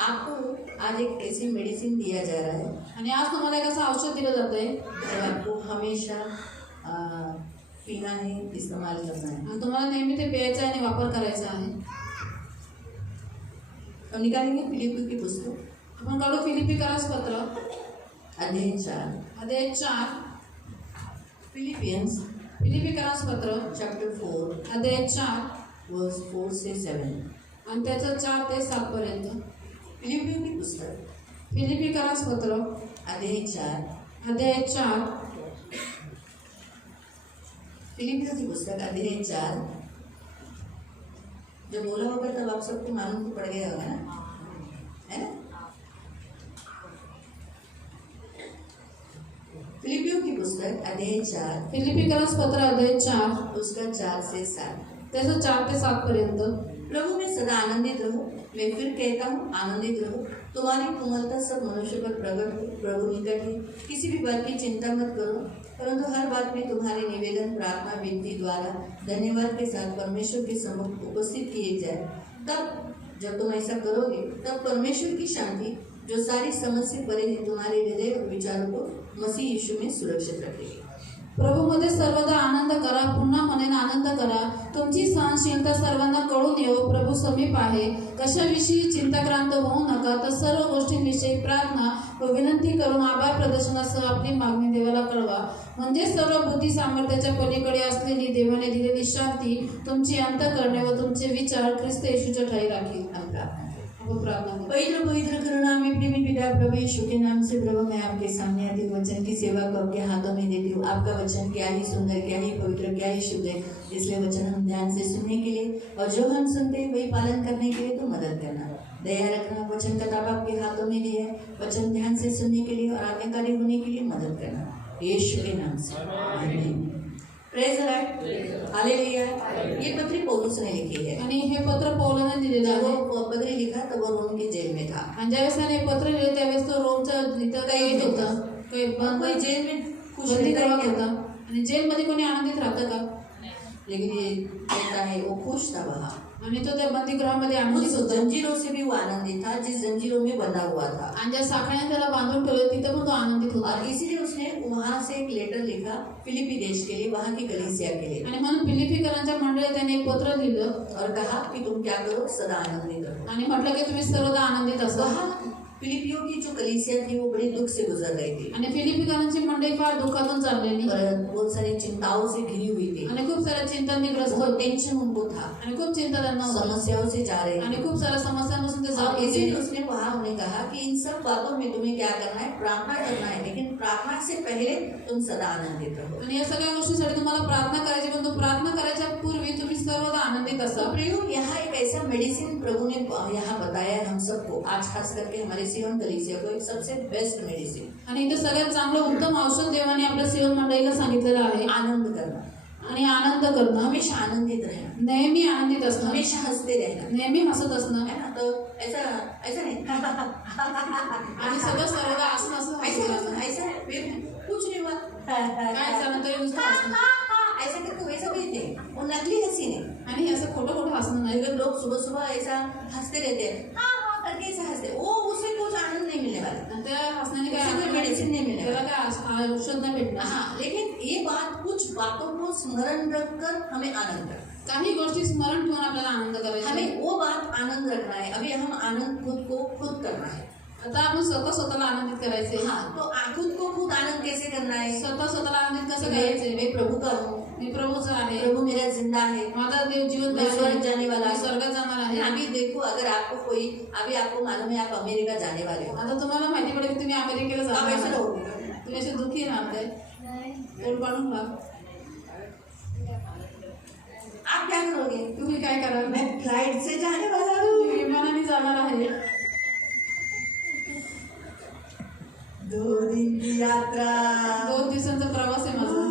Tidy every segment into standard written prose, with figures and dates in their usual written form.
आपको आज एक ऐसी मेडिसिन दिया जा रहा है आणि आज तुम्हाला एक असं औषध दिलं जातंय जो आपको हमेशा पीना है, इस्तेमाल करना है। आणि तुम्हाला नेहमी ते प्यायचं आहे आणि वापर करायचा आहे। हम निकालेंगे फिलिपियों की पुस्तक, आपण काढू फिलिपिकरास पत्र अध्याय 4, अध्याय 4, फिलिपियंस फिलिपिकरास पत्र चैप्टर 4 अध्याय 4 वर्स 4 से 7। आणि त्याचं 4 ते 7 पर्यंत। फिलिपियों की पुस्तक फिलिपिकरास पत्र अध्याय 4, अध्याय 4 फिलिपियों की पुस्तक अध्याय 4। जब बोला होगा तब आप सबको मालूम तो पड़ गया होगा ना, है ना। फिलिपियों की पुस्तक अध्याय 4 फिलिपिकरास पत्र अध्याय 4 उसका 4 से 7। त्याचं 4 ते 7 पर्यंत। प्रभु में सदा आनंदित रहो। मैं फिर कहता हूँ आनंदित रहो। तुम्हारी कोमलता सब मनुष्य पर प्रकट हो। प्रभु निकट है। किसी भी बात की चिंता मत करो, परंतु हर बात में तुम्हारे निवेदन प्रार्थना विनती द्वारा धन्यवाद के साथ परमेश्वर के सम्मुख उपस्थित किए जाए। तब जब तुम ऐसा करोगे तब परमेश्वर की शांति जो सारी समझ से परे है तुम्हारे हृदय और विचारों को मसीह यीशु में सुरक्षित रखेगी। प्रभूमध्ये सर्वदा आनंद करा, पुन्हा मनाने आनंद करा। तुमची सहनशीलता सर्वांना कळून येवो, प्रभू समीप आहे। कशाविषयी चिंताक्रांत होऊ नका, तर सर्व गोष्टींविषयी प्रार्थना व विनंती करून आभार प्रदर्शनासह आपली मागणी देवाला कळवा। म्हणजे सर्व बुद्धी सामर्थ्याच्या पलीकडे असलेली देवाने दिलेली शांती तुमची अंतःकरणे व तुमचे विचार ख्रिस्त येशूच्या ठाई राखील। पवित्र पवित्र करुणा में प्रेमी पिता प्रभु यीशु के नाम से प्रभु मैं आपके सामने आती वचन की सेवा को आपके हाथों में देती हूँ। आपका वचन क्या ही सुंदर, क्या ही पवित्र, क्या ही शुद्ध है। इसलिए वचन हम ध्यान से सुनने के लिए और जो हम सुनते हैं वही पालन करने के लिए तो मदद करना, दया रखना। वचन का किताब आपके हाथों में दिया है, वचन ध्यान से सुनने के लिए और आज्ञाकारी होने के लिए मदद करना, यीशु के नाम से आमीन। Praise the Lord, hallelujah. ये पत्री पौलुस ने लिखी है आणि हे पत्र पौलाने दिलेलं जब आहे। वो पत्र लिखा तब वो रोम के जेल में था। आणि ज्यावेळेस त्याने हे पत्र लिहिलं त्यावेळेस तो रोमच्या इथं काही येत होता, काही कोई जेल में खुश बंदी रहता है गृहात क्या? होता। आणि जेलमध्ये कोणी आनंदित राहतं का? लेकिन ये कहता है वो खुश था वहाँ। आणि तो त्या बंदीगृहामध्ये उस आनंदित होता। जंजीरों से भी वो आनंदित था जिस जंजीरों में बंधा हुआ था। आणि ज्या साखळ्याने त्याला बांधून ठेवलं तिथं पण तो आनंदित होता। और इसीलिए उसने वहाँ से एक लेटर लिखा फिलिपी देश के लिए, वहाँ की कलीसिया के लिए, आणि म्हणून फिलिपिकरांच्या मंडळीत त्याने एक पत्र लिहिलं और कहा कि तुम क्या करो, सदा आनंदित रहो। आणि म्हटलं की तुम्ही सर्वदा आनंदित असा। वहाँ फिलिपियों की जो कलीसिया थी वो बड़े दुख से गुजर रही थी आणि फिलिपिकरांची मंडळी फार दुःखातून चाललेली और बहुत सारी चिंताओं से घिरी हुई थी। आणि खूप साऱ्या चिंतांनी ग्रस्त बहुत होते टेंशन उनको था, आणि खूप चिंता त्यांना होती समस्याओं से जा रहे आणि थे। खूप साऱ्या समस्यांपासून ते जात और होते। इसीलिए उसने वहाँ उन्हें कहा कि इन सब बातों में तुम्हें क्या करना है, प्रार्थना करना है, लेकिन प्रार्थना से पहले तुम सदा आनंदित रहो। आणि या सगळ्या गोष्टींसाठी तुम्हाला प्रार्थना करायची, परंतु प्रार्थना करायच्या पूर्वी तुम्ही सर्वदा आनंदित असा। तो प्रियो, यहाँ एक ऐसा मेडिसिन प्रभु ने यहाँ बताया है हम सबको, आज खास करके हमारे सियोन कलीसिया को, एक सबसे बेस्ट मेडिसिन। आणि इथे सगळ्यात चांगलं उत्तम औषध देवाने आपल्या सियोन मंडळीला सांगितलेलं आहे। आनंद करना, आणि आनंद करणं, हमेशा आनंदित रहना, नेहमी आनंदित असणं, हमेशा हंसते रहना, नेहमी हसत असणं, है ना। तो ऐसा ऐसा नहीं आणि सगळं सर्वदा असं असं ऐसा हसत असणं। ऐसा फिर कुछ नहीं हुआ काय झालं तरी नुसतं हसणं, ऐसा करके वैसा भी नहीं, वो नकली हंसी नहीं। आणि असं खोटं खोटं हसणं नाही। अगर लोग सुबह सुबह ऐसा हंसते रहते हैं, हाँ हाँ करके ऐसा हंसते, वो उससे कुछ आनंद नहीं मिलने वाला, आणि त्या हसण्याने काय उससे कोई मेडिसिन नहीं मिलने त्याला वाला। काय औषध नाही भेटणार। हाँ, लेकिन ये बात, कुछ बातों को स्मरण रखकर हमें आनंद करना, काही गोष्टी स्मरण ठेवून आपल्याला आनंद करायचा आहे। हमें वो बात आनंद रखना है। अभी हम आनंद खुद को खुद करना है। आता आपण स्वतःला आनंदित करायचे। हाँ, तो खुद को खुद आनंद कैसे करना है? स्वतःला आनंदित कसं करायचे? मैं प्रभु का हूँ, मी प्रभूचा आहे, प्रभु मेरा जिंदा है, माझा देव जिवंत मैं आहे, स्वर्ग जाने वाला मी है। स्वर्गात जाणार आहे। अभी देखो, अगर आपको कोई, अभी आपको मालूम है आप अमेरिका जाने वाले हो, आता तुम्हाला माहिती पडेल की तुम्ही अमेरिकेला आप जाणार ऐसे आहात। रहोगे, तुम्ही असे दुःखी राहताय, तोंड पाडून राहा। आप क्या करोगे? तुम्ही काय कराल? मैं फ्लाइट से जाने वाला हूँ, मी विमानाने जाणार आहे। 2 दिन की यात्रा, 2 दिवसांचा प्रवास आहे माझा।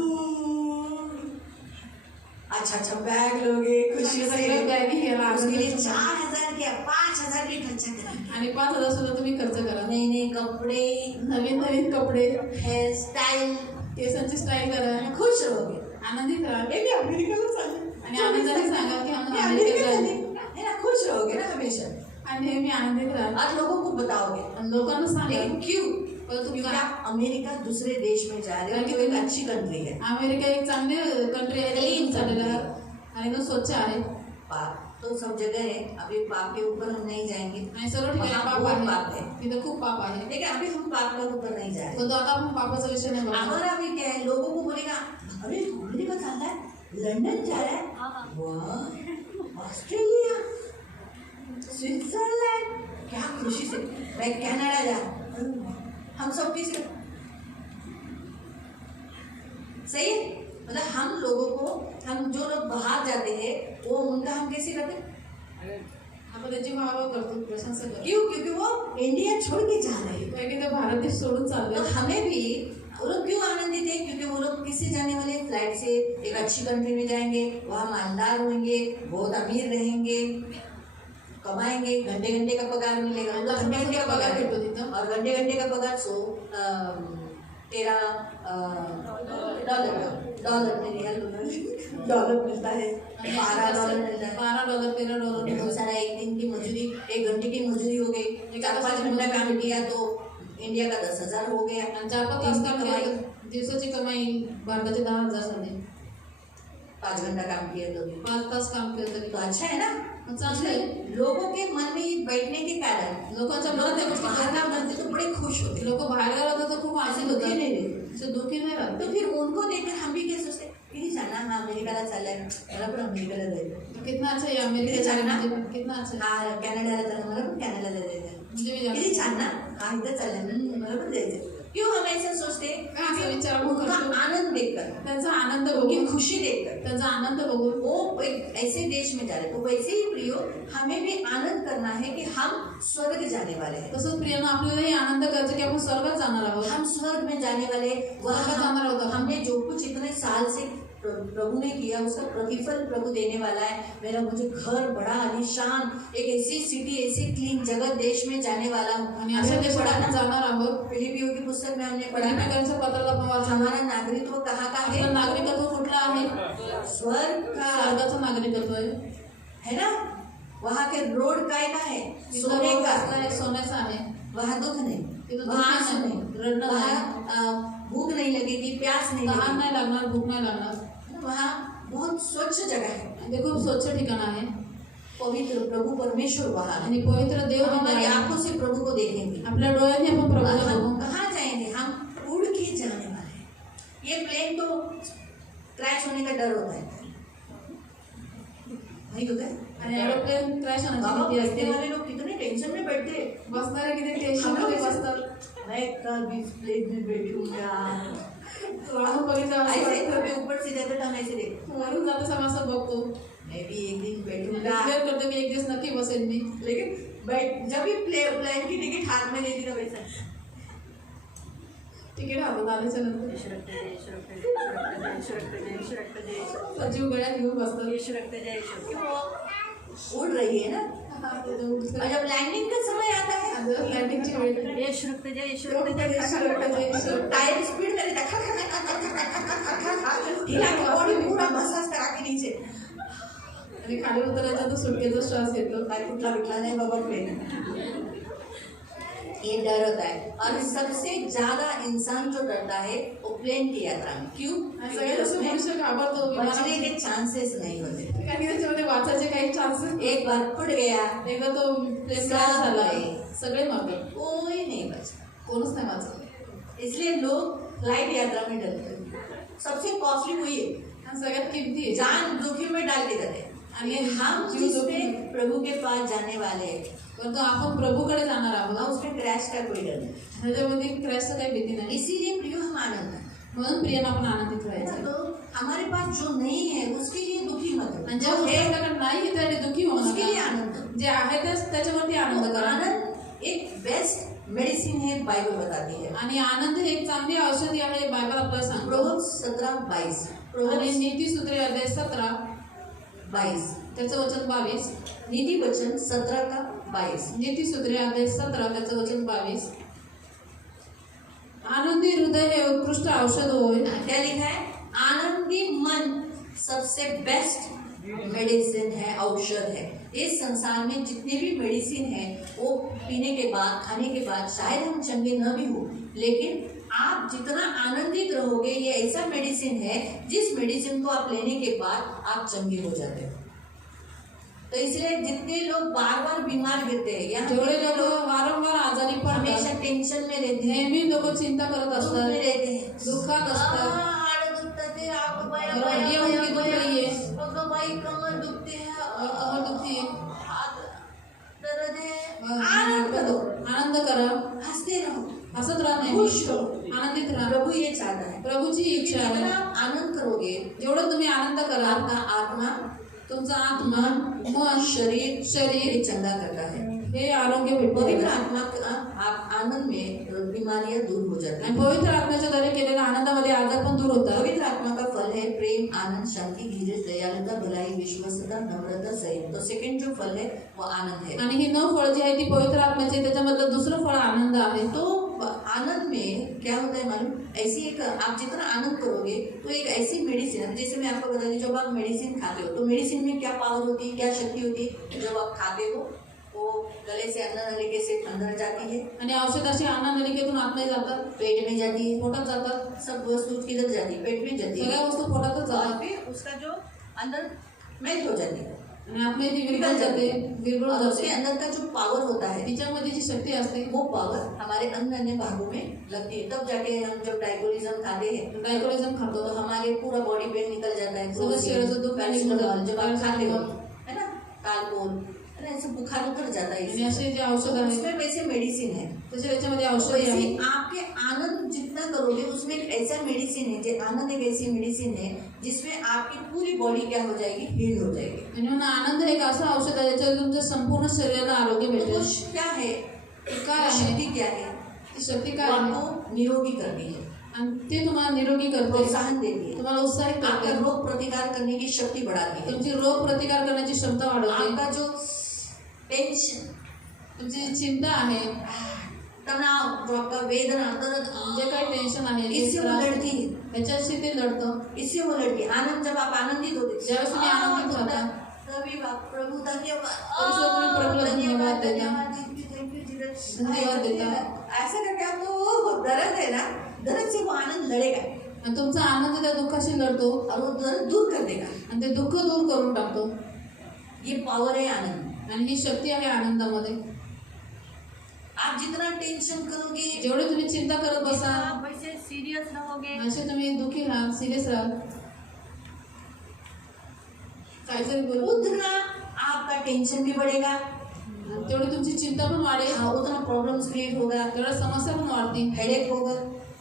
अच्छा बैग लोगे खुशी से, सगळे बॅगी घ्या, उसके लिए 4,000 क्या 5,000 भी खर्चा करेंगे, आणि 5,000 सुद्धा तुम्ही खर्च करा। नए नए कपड़े, नवीन नवीन कपडे, हेयर स्टाइल, केसांची स्टाईल करा, खुश रहोगे। आनंदित राहा ये भी अमेरिका में चले, आणि आनंदाने सांगा की आम्ही ये अमेरिकेत अमेरिका जायचं। चले, है ना, खुश रहोगे ना हमेशा। आणि नेहमी आनंदित राहा. आज लोगों को बताओगे, आणि लोकांना सांगा. लेकिन क्यों? पण तुम्ही क्योंकि आप अमेरिका दूसरे देश में जा रहे हो जो एक अच्छी कंट्री है. अमेरिका एक चांगली कंट्री आहे, क्लीन झालेला आणि तो स्वच्छ आहे पाप तो सब जगह है. अभी पाप के ऊपर हम नहीं जाएंगे. आणि सर्व ठिकाणी वहाँ पाप बहुत पाप आहे, है. तिथं खूप पाप आहे. लेकिन अभी हम पाप के ऊपर नहीं जा रहे. पण तो आता आपण पापाचा विषय नाही बघणार. हमारा भी क्या है, लोगों को बोलेगा अरे अमेरिका जा रहा है, लंदन जा रहा है, वाह, ऑस्ट्रेलिया, स्विट्जरलैंड, क्या खुशी से. मैं कनाडा जा रहा हूँ. हम सब किस सही है. मतलब हम लोगों को, हम जो लोग बाहर जाते हैं वो उनका हम कैसे करते हैं? आपण त्याची वाहवा करतो, प्रशंसा करतो. क्यों? क्योंकि वो इंडिया छोड़ के जा रहे हैं. कारण की ते भारत देश सोडून तो चालले. हमें भी वो लोग क्यों आनंदित है? क्योंकि वो लोग किससे जाने वाले हैं? फ्लाइट से एक अच्छी कंट्री में जाएंगे, वहाँ मालदार होंगे, बहुत अमीर रहेंगे, कमाएंगे, घंटे घंटे का पगार मिलेगा. घंटे घंटे का पगार भेटतो तिथं. और घंटे घंटे का पगार 13 डॉलर में रियल डॉलर मिलता है, $12 मिलता है. $12 $13 बहुत सारा एक दिन की मजदूरी, एक घंटे की मजदूरी हो गई. 4-5 घंटा काम किया तो इंडिया का 10,000 हो गया. आणि 4-5 तास काम केलं, दिवसाची कमाई भारताचे 10,000 झाले. 5 घंटा काम किया तो 5 तास काम केलं तरी तो अच्छा है ना. चांगलं आहे. लोगों के मन में ये बैठने के कारण लोकांच्या मनात त्या गोष्टी बाहर काम करते तो बड़े खुश होते. लोक बाहेर गेला होता तर खूप आनंद दुखी होता, नहीं रहते. असे दुःखी नाही राहत. तो फिर उनको देखकर हम भी क्या सोचते, किती छान ना, हा अमेरिकाला चाललाय, मला पण अमेरिकाला जायचं. कितना अच्छा आहे अमेरिका जाने म्हणजे कितना अच्छा आहे. हा कॅनडाला चालला, मला पण कॅनडाला जायचं. म्हणजे मी किती छान ना, हा इथं चाललाय, मला पण जायचं. क्यों हम ऐसा सोचते? का असा विचार आपण उनका करतो? आनंद देखकर, त्यांचा आनंद उनकी बघून, खुशी देखकर त्यांचा आनंद बघून वो एक ऐसे देश में जा रहे. तो वैसे ही प्रियो, हमें भी आनंद करना है कि हम स्वर्ग जाने वाले हैं. तसंच प्रियानं आपल्यालाही आनंद करायचा की आपण स्वर्गात जाणार आहोत. हम स्वर्ग में जाने वाले. वहाँ स्वर्गात जाणार आहोत. हमने जो कुछ इतने साल से प्रभु ने किया उसका प्रतिफल प्रभु देने वाला है. मेरा मुझे घर बड़ा आलीशान, एक ऐसी सिटी, ऐसी क्लीन जगह देश में जाने वाला हूँ. आणि अशा देशात आपण जाणार आहोत. फिलिपियों की पुस्तक में हमने पढ़ा ना, फिलिपियनच्या पत्राला आपण वाचलं. हमारा नागरिकत्व कहाँ का आपलं है? नागरिकत्व कुठलं आहे? स्वर्ग का स्वर्गाचं नागरिकत्व आहे. है ना. वहाँ के रोड काय का है? तिथला सोने रोड का. कसला आहे? सोन्याचा आहे. वहाँ दुख नहीं, तिथं वहाँ दुःख आंसू नाही, नहीं, रडणं नाही, वहाँ भूख नहीं लगेगी, प्यास नहीं तहान लगेगी. नाही लागणार, भूक नाही लागणार. वहाँ बहुत स्वच्छ जगह है. आणि ते खूप स्वच्छ ठिकाण आहे पवित्र प्रभु परमेश्वर वहाँ है. आणि पवित्र देव तिथे हमारी आहे. आंखों से प्रभु को देखेंगे. आपल्या डोळ्यांनी आपण और प्रभूला हम बघू. कहाँ जाएंगे? हम उड़ के जाने वाले हैं. ये प्लेन तो क्रैश होने का डर होता है, नहीं होता है? आणि एरोप्लेन क्रॅश होण्याची बाबा भीती बैठने असते. वाले लोग कितने टेंशन में बैठते हैं. बसणारे किती टेन्शन मध्ये बसतात. मैं कल भी इस प्लेन में बैठूंगा. राहून बघितलं असं ऐसे वाटतं. कभी ऊपर से जाते तो हम ऐसे देखते, वरून जाता समय असं बघतो. मैं भी एक दिन बैठूंगा. डिक्लेअर करतो की एक दिवस नक्की बसेल मी. लेकिन जब भी प्लेन की टिकट हाथ में लेती ना वैसा तिकीट हातात आल्याच्या नंतर सजीव गळ्यात घेऊन बसतात. उड़ रही है ना. और जब लैंडिंग का समय आता है, लँडिंगची वेळ टायर स्पीड में रहता है, बॉडी पूरा मसाज करा के नीचे. आणि खाली उतरायचा तो सुटकेचा श्वास घेतो. काय कुठला विकला नाही बाबा प्लेन. ये डर होता है. और सबसे ज्यादा इंसान जो डरता है वो प्लेन की यात्रा में. क्यों? आणि सगळ्यात जास्त मनुष्य घाबरतो बचने विमानामध्ये. के चांसेस नहीं होते. कारण की त्याच्यामध्ये वाचायचे काही चान्सेस. एक बार फुट गया, एकदा तो प्लेन क्रॅश झाला, सगळे मरतात, कोई नहीं बचता. कोणच नाही वाचत. इसलिए लोग फ्लाइट यात्रा में डरते हैं. सबसे कॉस्टली वही है. आणि सगळ्यात किमती आहे. जान जोखिम में डाल के जाते हैं. आणि हम जीव जिसमें प्रभु के पास जाने वाले हैं, परंतु आपण प्रभूकडे जाणार वहाँ आहोत. उसमें क्रैश का कोई डर नहीं. त्याच्यामध्ये क्रॅशचं काही भीती नाही. इसीलिए प्रियो हम आनंद है. म्हणून प्रियानं आपण आनंदित राहायचं. तो हमारे पास जो नहीं है उसके लिए दुखी मत हो. आणि ज्या गोष्टी आपल्याकडे नाही आहे त्याने दुःखी होऊ उसके लिए नका. आनंद हो. जे आहे त्याच्यावरती आनंद तो करा. आनंद एक बेस्ट मेडिसिन है, बाइबल बताती है. आणि आनंद हे एक चांगली औषधी आहे, बायबल आपल्याला सांगतो. प्रोवर्ब्स 17:22. आणि प्रोवर्ब्स नीतिसूत्रे अध्याय 17 22. त्याचं वचन 22. नीति वचन 17:22. नीतिसूत्रे अध्याय 17 त्याचं वचन 22. आनंदी हृदय हे उत्कृष्ट औषध होय. क्या लिखा है? आनंदी मन सबसे बेस्ट मेडिसिन है, औषध है। इस संसार में जितने भी मेडिसिन है वो पीने के बाद, खाने के बाद शायद हम चंगे न भी हो, लेकिन आप जितना आनंदित रहोगे, ये ऐसा मेडिसिन है जिस मेडिसिन को आप लेने के बाद आप चंगे हो जाते हो। तो इसलिए जितने लोग बार बार बीमार गिरते हैं या जेवढे लोक वारंवार आजारी हमेशा पडतात, टेंशन में रहते हैं, नेहमी लोक चिंता करत दुख असतात, में रहते हैं, दुःखात असतात, हाड दुखतात ते, अगं बाया, बरं, बाया, हड्डियाँ बाया, उनकी दुख बाया, रही है, अगं बाई कमर दुखते है, कमर दुखती है, हाथ दर्द है, आनंद आनंद करो, आनंद करा, हंसते रहो, हसत राहा, खुश नेहमी रहो। आनंदित राहा। प्रभु ये चाहता है, प्रभूची इच्छा जितना आहे, आप आनंद करोगे, जेवढं तुम्ही आनंद कराल, आपका आत्मा, तुमचा आत्मा, मन, शरीर शरीर ये चंगा करता है। हे आरोग्य पवित्र भेटते आत्मा का आप आनंद में बीमारियां दूर हो जाती आणि हैं। पवित्र आत्म्याच्या द्वारे केलेल्या आनंदामध्ये आजार पण दूर होतात. पवित्र आत्मा का फल है प्रेम, आनंद, शांति, धीरज, दयालुता, भलाई, विश्वासता, नम्रता, संयम। तो सेकंड जो फल है वो आनंद है। आणि ही 9 फळं जी आहे ती पवित्र आत्म्याची, त्याच्यामधलं दुसरं फळ आनंद आहे. तो आनंद में क्या होता है मालूम, ऐसी एक आप जितना आनंद करोगे तो एक ऐसी मेडिसिन है, जैसे मैं आपको बता दी, जब आप मेडिसिन खाते हो तो मेडिसिन में क्या पावर होती है, क्या शक्ति होती है, जब आप खाते हो वो गले से अन्न नलिके से अंदर जाती है, आणि औषधाची अन्न नलिकेतून आतमध्ये जातात, पेट में जाती है, पोटात जातात, सब वस्तु किधर जाती है, पेट में जाती है, सगळ्या वस्तू पोटातच और जातात फिर उसका जो अंदर मेल्ट हो जाती है, आणि आतमध्ये ती विरघळून जाते, विरघळून और उसके जाते. अंदर का जो पावर होता है तिच्यामध्ये जी शक्ती असते, वो पावर हमारे अन्य अन्य भागों में लगती है। तब जाके हम जब डाइकोलिज्म खाते हैं डायकोलिझम खातो, तो हमारे पूरा बॉडी पेन निकल जाता है, सगळं शरीराचं दुख निघून जातं. जब आप खाते हो है ना, तालपोल है ना, ऐसे बुखार उतर जाता है आणि इससे। असे जे औषध आहे उसमें वैसे मेडिसिन है, तसे त्याच्यामध्ये तो औषध आहे. वैसे आपके आनंद जितना करोगे उसमें एक ऐसा मेडिसिन है, जो आनंद एक ऐसी मेडिसिन है जिसमें आपकी पूरी बॉडी क्या हो जाएगी, हील हो जाएगी। आणि म्हणून आनंद हे एक असं औषध आहे ज्याच्यावर तुमच्या संपूर्ण शरीराला आरोग्य तो वो भेटेल. क्या है, काय आहे शक्ति क्या है, ती शक्ती काय वो आहे आपको निरोगी करती है, आणि ते तुम्हाला निरोगी करते, प्रोत्साहन देती है, तुम्हाला उत्साहित आपका करते, रोग प्रतिकार करने की शक्ति बढ़ाती है, तुमची रोग प्रतिकार करण्याची क्षमता वाढवते. आपका जो टेंशन, तुमची जी चिंता आहे, तनाव, जो आपका वेदना, दर्द, जे काही टेन्शन आहे, जे इससे वो त्रास आहे, लड़ती है, त्याच्याशी ते लढतं. इससे वो लड़ती है। आनंद, जब आप आनंदित होते, ज्यावेळेस तुम्ही आनंदित होता होता, है, तभी आप प्रभु धन्यवाद, तरीसुद्धा तुम्ही प्रभूला धन्यवाद देता. धन्यवाद, थैंक यू जीसस, धन्यवाद देता. ऐसा करके आपको वो दर्द है ना, दर्द से वो आनंद लड़ेगा आणि तुमचा आनंद त्या दुःखाशी लढतो और वो दर्द दूर कर देगा। आणि ते दुःख दूर करून टाकतो. ये पावर है आनंद। आणि ही शक्ती आहे आनंदामध्ये. आप जितना टेंशन करोगे, जेवढे तुम्ही चिंता करत जितना बसा, आप वैसे सीरियस रहोगे, असे तुम्ही दुःखी राहाल, सिरियस राहाल, काहीतरी बोलू, उतना आपका टेंशन भी बढ़ेगा, तेवढी तुमची चिंता पण वाढेल, हाँ, उतना प्रॉब्लम्स क्रिएट होगा, तेवढ्या समस्या पण वाढतील, हेडेक होगा,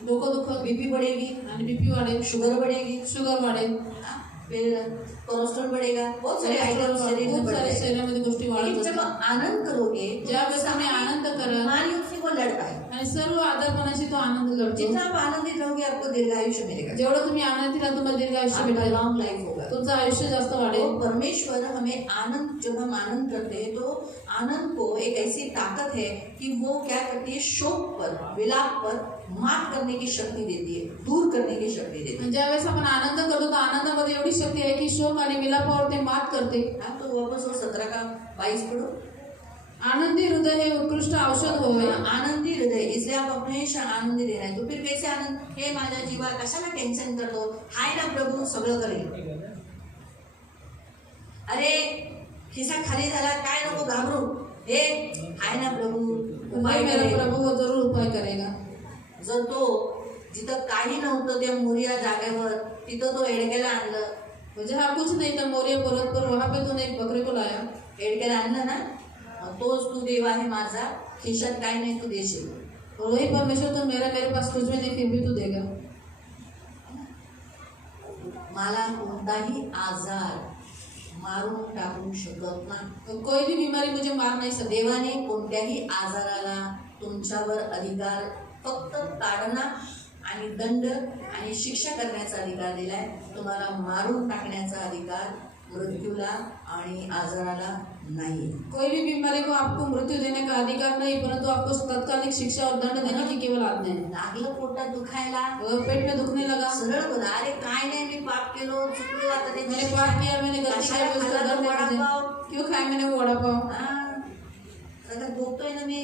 डोकं दुखत, बीपी बढ़ेगी, आणि बीपी वाढेल, शुगर बढ़ेगी, शुगर वाढेल, हाँ, फिर कोलेस्ट्रॉल बढ़ेगा, बहुत सारे आइटम्स शरीर में खूप बढ़ते सारे हैं। शरीरामध्ये गोष्टी लेकिन वाढत जब असतात. आनंद करोगे, ज्यावेळेस तुम्ही आनंद कराल बीमारियों से वो लड़ पाए। आणि सर्व आजारपणाशी तो आनंद लढतो. जितना आप आनंदित रहोगे आपको दीर्घायुष्य मिलेगा, जेवढं तुम्ही आनंदी राहाल तुम्हाला दीर्घ आयुष्य आपका भेटेल, लॉन्ग लाइफ होगा। तुमचं आयुष्य जास्त तो वाढेल. परमेश्वर हमें आनंद, जब हम आनंद करते हैं तो आनंद को एक ऐसी ताकत है कि वो क्या करती है, शोक पर, विलाप पर मात करने की शक्ति देती है, दूर करने की शक्ति देती आणि ज्यावेळेस आपण आनंद करतो तर आनंदामध्ये एवढी शक्ती आहे की शोक आणि विलापावर ते मात करते. है। आप तो वापस वो 17 का 22 पढ़ो, आनंदी हृदय हे उत्कृष्ट औषध होय. आनंदी हृदय, इसलिए आप हमेशा आनंदी रहना है। तो फिर कैसे आनंद, हे माझ्या जीवा कशाला टेन्शन करतो, हाय ना प्रभू सगळं करेल, अरे खिसा खाली झाला काय नको घाबरू, हे हाय ना प्रभू उपाय मेरा करेल। प्रभू जरूर उपाय करेगा. जर तो जिथं काही नव्हतं त्या मोरिया जागेवर, तिथं तो एडक्याला आणलं, म्हणजे हा कुछ नहीं था मोरिया पर्वत पर, वहां पे तूने एक बकरे को लाया, एडक्याला आणलं ना, तोच तू देव आहे माझा, खिशात काय नाही तू देशील। और वही परमेश्वर तो मेरे पास कुछ भी नहीं फिर भी तू देगा. मला कोणताही आजार मारून टाकू शकत नाही। तो कोई भी बीमारी मुझे मार नहीं सकती. देवाने कोणत्याही आजाराला तुमच्यावर अधिकार फक्त ताडना आणि दंड आणि शिक्षा करण्याचा अधिकार दिलाय, तुम्हाला मारून टाकण्याचा अधिकार, मृत्यूला आणि आजाराला नहीं है। कोई भी बीमारी को आपको मृत्यु देने का अधिकार नहीं, परंतु आपको तत्कालिक शिक्षा और दंड देने की केवल आज्ञा है। लागलं पोटात दुखायला, पेट में दुखने लगा, सरळ बोला, अरे काय नाही मी पाप केलो, चुकलो, आता त्याची मैंने पाप किया, मैंने गलती की, कशाला उसका खाल्ला दंड तो है मुझे। वडापाव? क्यों खाया मैंने वो वड़ा पाव? हा, आता भोगतोय ना मी,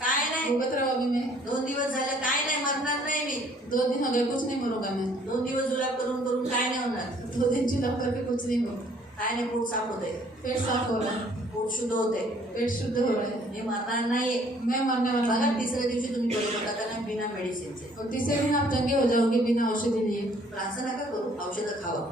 काय नाही, भुगत रहा हूं अभी मैं, 2 दिवस झाले, काय नाही, मरणार नाही मी, 2 दिन हो गए, कुछ नहीं मरूंगा मैं। 2 दिवस जुलाब करून करून काय नाही होणार, 2 दिन जुलाब करके कुछ नहीं होगा, काय नाही, पोट साफ होते, पेट साफ हो रहा है, पोट शुद्ध होते, पेट शुद्ध हो रहा है, मी मरणार नाहीये। मैं मरने वाला बघा नहीं। तिसऱ्या दिवशी तुम्ही बरोबर होता का नाही बिना मेडिसिनचे। और तीसरे दिन आप चंगे हो जाओगे बिना औषधि लिए। पण असं नका करू, औषधं खावा,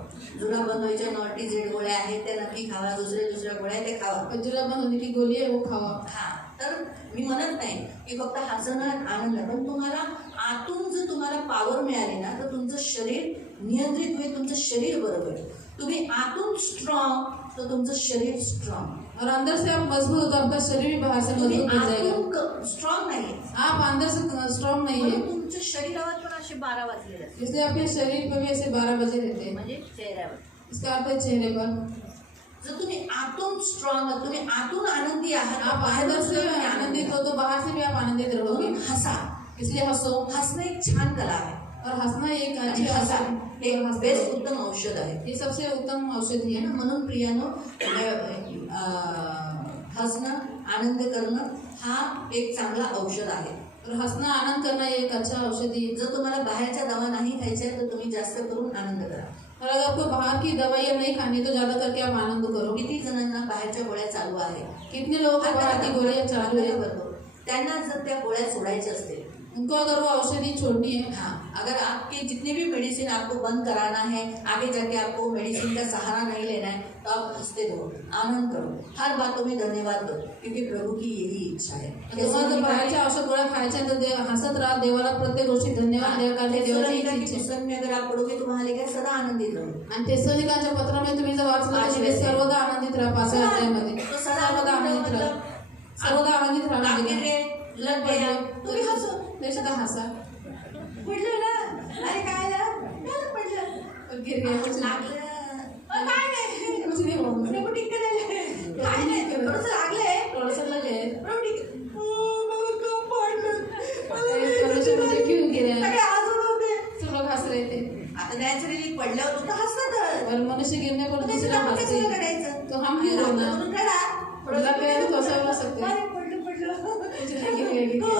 जुलाब बंद व्हायच्या नॉटी झेड गोळ्या आहेत त्या नक्की खावा, दुसऱ्या गोळ्या ते खावा। और जुलाब बंद होने की गोली है वो खाओ। हा, तर मी म्हणत नाही की फक्त हसणं आनंद आहे, पण तुम्हाला आतून जर तुम्हाला पावर मिळाली ना तर तुमचं शरीर नियंत्रित होईल, तुमचं शरीर बरोबर आहे। तुम्ही आतून स्ट्रॉंग तर तुमचं शरीर स्ट्रॉंग, और अंदर से आप मजबूत हो तो आपका शरीर भी बाहर से तुम्ही मजबूत हो जाएगा। आतून स्ट्रॉंग नाही, आप अंदर से स्ट्रॉन्ग नहीं है, तुमच्या शरीरावर पण असे 12 वाजलेले असतात, इसलिए आपके शरीर पर भी ऐसे 12 बजे रहते हैं। म्हणजे चेहऱ्यावर। इसका अर्थ है चेहरे पर। जर तुम्ही आतून स्ट्रॉंग आहात, तुम्ही आतून आनंदी आहात, आप अंदर से आनंदित हो तो बाहर से भी आप आनंदित रहोगे। म्हणून हसा, इसलिए हंसो, हसणं एक छान कला आहे, और हंसना एक अच्छी आणि हसा आदत एक है। बेस्ट उत्तम औषध आहे। ये सबसे उत्तम औषधि है। म्हणून प्रियानो, हसणं आनंद करणं हा एक चांगला औषध आहे। और हंसना आनंद करना ये एक अच्छा औषधि है। जर तुम्हाला बाहेरच्या दवा नाही खायच्या तर तुम्ही जास्त करून आनंद करा। और अगर आपको बाहर की दवाइयाँ नहीं खानी तो ज्यादा करके आप आनंद करो। किती जणांना बाहेरच्या गोळ्या चालू आहे, कितने लोगों को बाहर की गोलियाँ चालू है, त्यांना जर त्या गोळ्या सोडायच्या असतील, उनको अगर वो औषधि छोड़नी है, हाँ, अगर आपके जितने भी मेडिसिन आपको बंद कराना है, आगे जाके आपको मेडिसिन का सहारा नहीं लेना है, तो आप हंसते रहो, आनंद करो, हर बातों में धन्यवाद दो, क्योंकि प्रभु की यही इच्छा है। तुम्हाला जर बाहेरच्या औषध गोळ्या खायच्या तर हसत राहा, देवाला प्रत्येक गोष्टी धन्यवाद द्या, कारण ते देवाची की इच्छा आहे। पुस्तक में अगर आप पढ़ोगे तो वहाँ लिखा है सदा आनंदित रहो। आणि तेसलिकांच्या पत्रामध्ये तुम्ही जर वाचलं तर तिथे सर्वदा आनंदित राहा, 5व्या अध्यायामध्ये तो सर्वदा आनंदित राहा, सर्वदा आनंदित राहा। आपके रे लग गया, तुम्ही हसो, त्याच्यात हसा, पडलं ना, अरे काय पडलं, और गिर गया, कुछ नहीं, लागलं, काय नाही, कुछ नहीं हुआ मुझे, नको ठीक करायला, काय नाही, थोडंसं लागलंय, थोडंसं लगे, नको ठीक, मला पडलं, परमेश्वर मुझे क्यों गिरा, अरे हसू होते, सब लोग हंस रहे थे। आता नॅचरली पडल्यावर तो हसतात, और मनुष्य गिरने पर दूसरे लोग हंसते हैं, तो हम क्यों रोना, लग गया तो ऐसा बोल सकते हैं, कुछ नहीं गिर गया, गिर गया।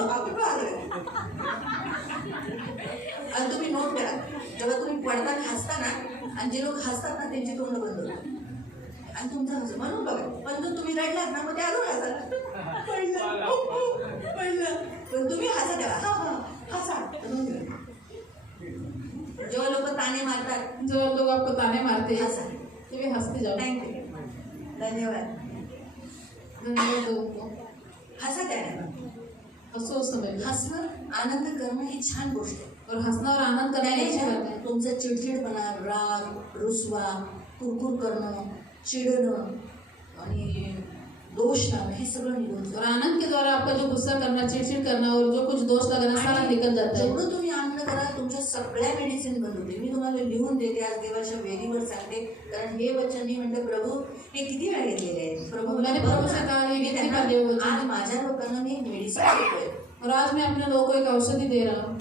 आणि तुम्ही नोट करा, जेव्हा तुम्ही पडताना हसता ना, आणि जे लोक हसतात ना त्यांची तोंड बंद होतात आणि तुमचं हसू म्हणून बघा, पण जर तुम्ही रडलात ना मग ते अजून हसा, पडलं, पण तुम्ही हसा तेव्हा, हसा, जेव्हा लोक ताने मारतात, जो लोग आपको ताने मारते हैं, हसा, तुम्ही हंसते जाओ, थँक्यू, धन्यवाद, धन्यवाद दो उनको, हसा त्याने, हंसो उस समय पे। हसणं आनंद करणं ही छान गोष्ट आहे। और हंसना और आनंद करना ही अच्छी बात है। तुमचं चिडचिडपणा, राग, रुसवा, कुरकुर करणं, चिडणं आणि दोष लावणं हे सगळं निघून जातं। और आनंद के द्वारा आपका जो गुस्सा करना, चिड़चिड़ करना और जो कुछ दोष लगना सारा निकल जाता है। जेवढं तुम्ही आनंद करा तुमच्या सगळ्या मेडिसिन बंद होते। मी तुम्हाला लिहून देते आज देवाच्या वेदीवर सांगते, कारण हे वचन मी म्हणते प्रभू हे किती वेळा घेतलेले आहे, प्रभू मैंने प्रभु से कहा ये मी कितनी त्यांना बार देव वचन, आज माझ्या लोकांना मी मेडिसिन देतोय, और आज मैं अपने लोगों को एक औषधि दे रहा हूँ,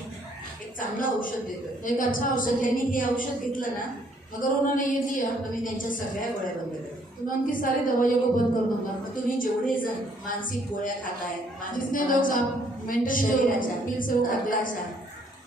एक चांगलं औषध देतोय। एक अच्छा तर औषधि। त्यांनी हे औषध घेतलं ना अगर उन्होंने ये दिया तर मी त्यांच्या सगळ्या गोळ्या बंद करेन। तो मैं उनकी सारी दवाइयों को बंद कर दूंगा। तुम्ही जेवढे जण मानसिक गोळ्या खाताय, जितने लोग आप मेंटली शरीराच्या, जो पील से वो खाते हैं, रक्ताच्या,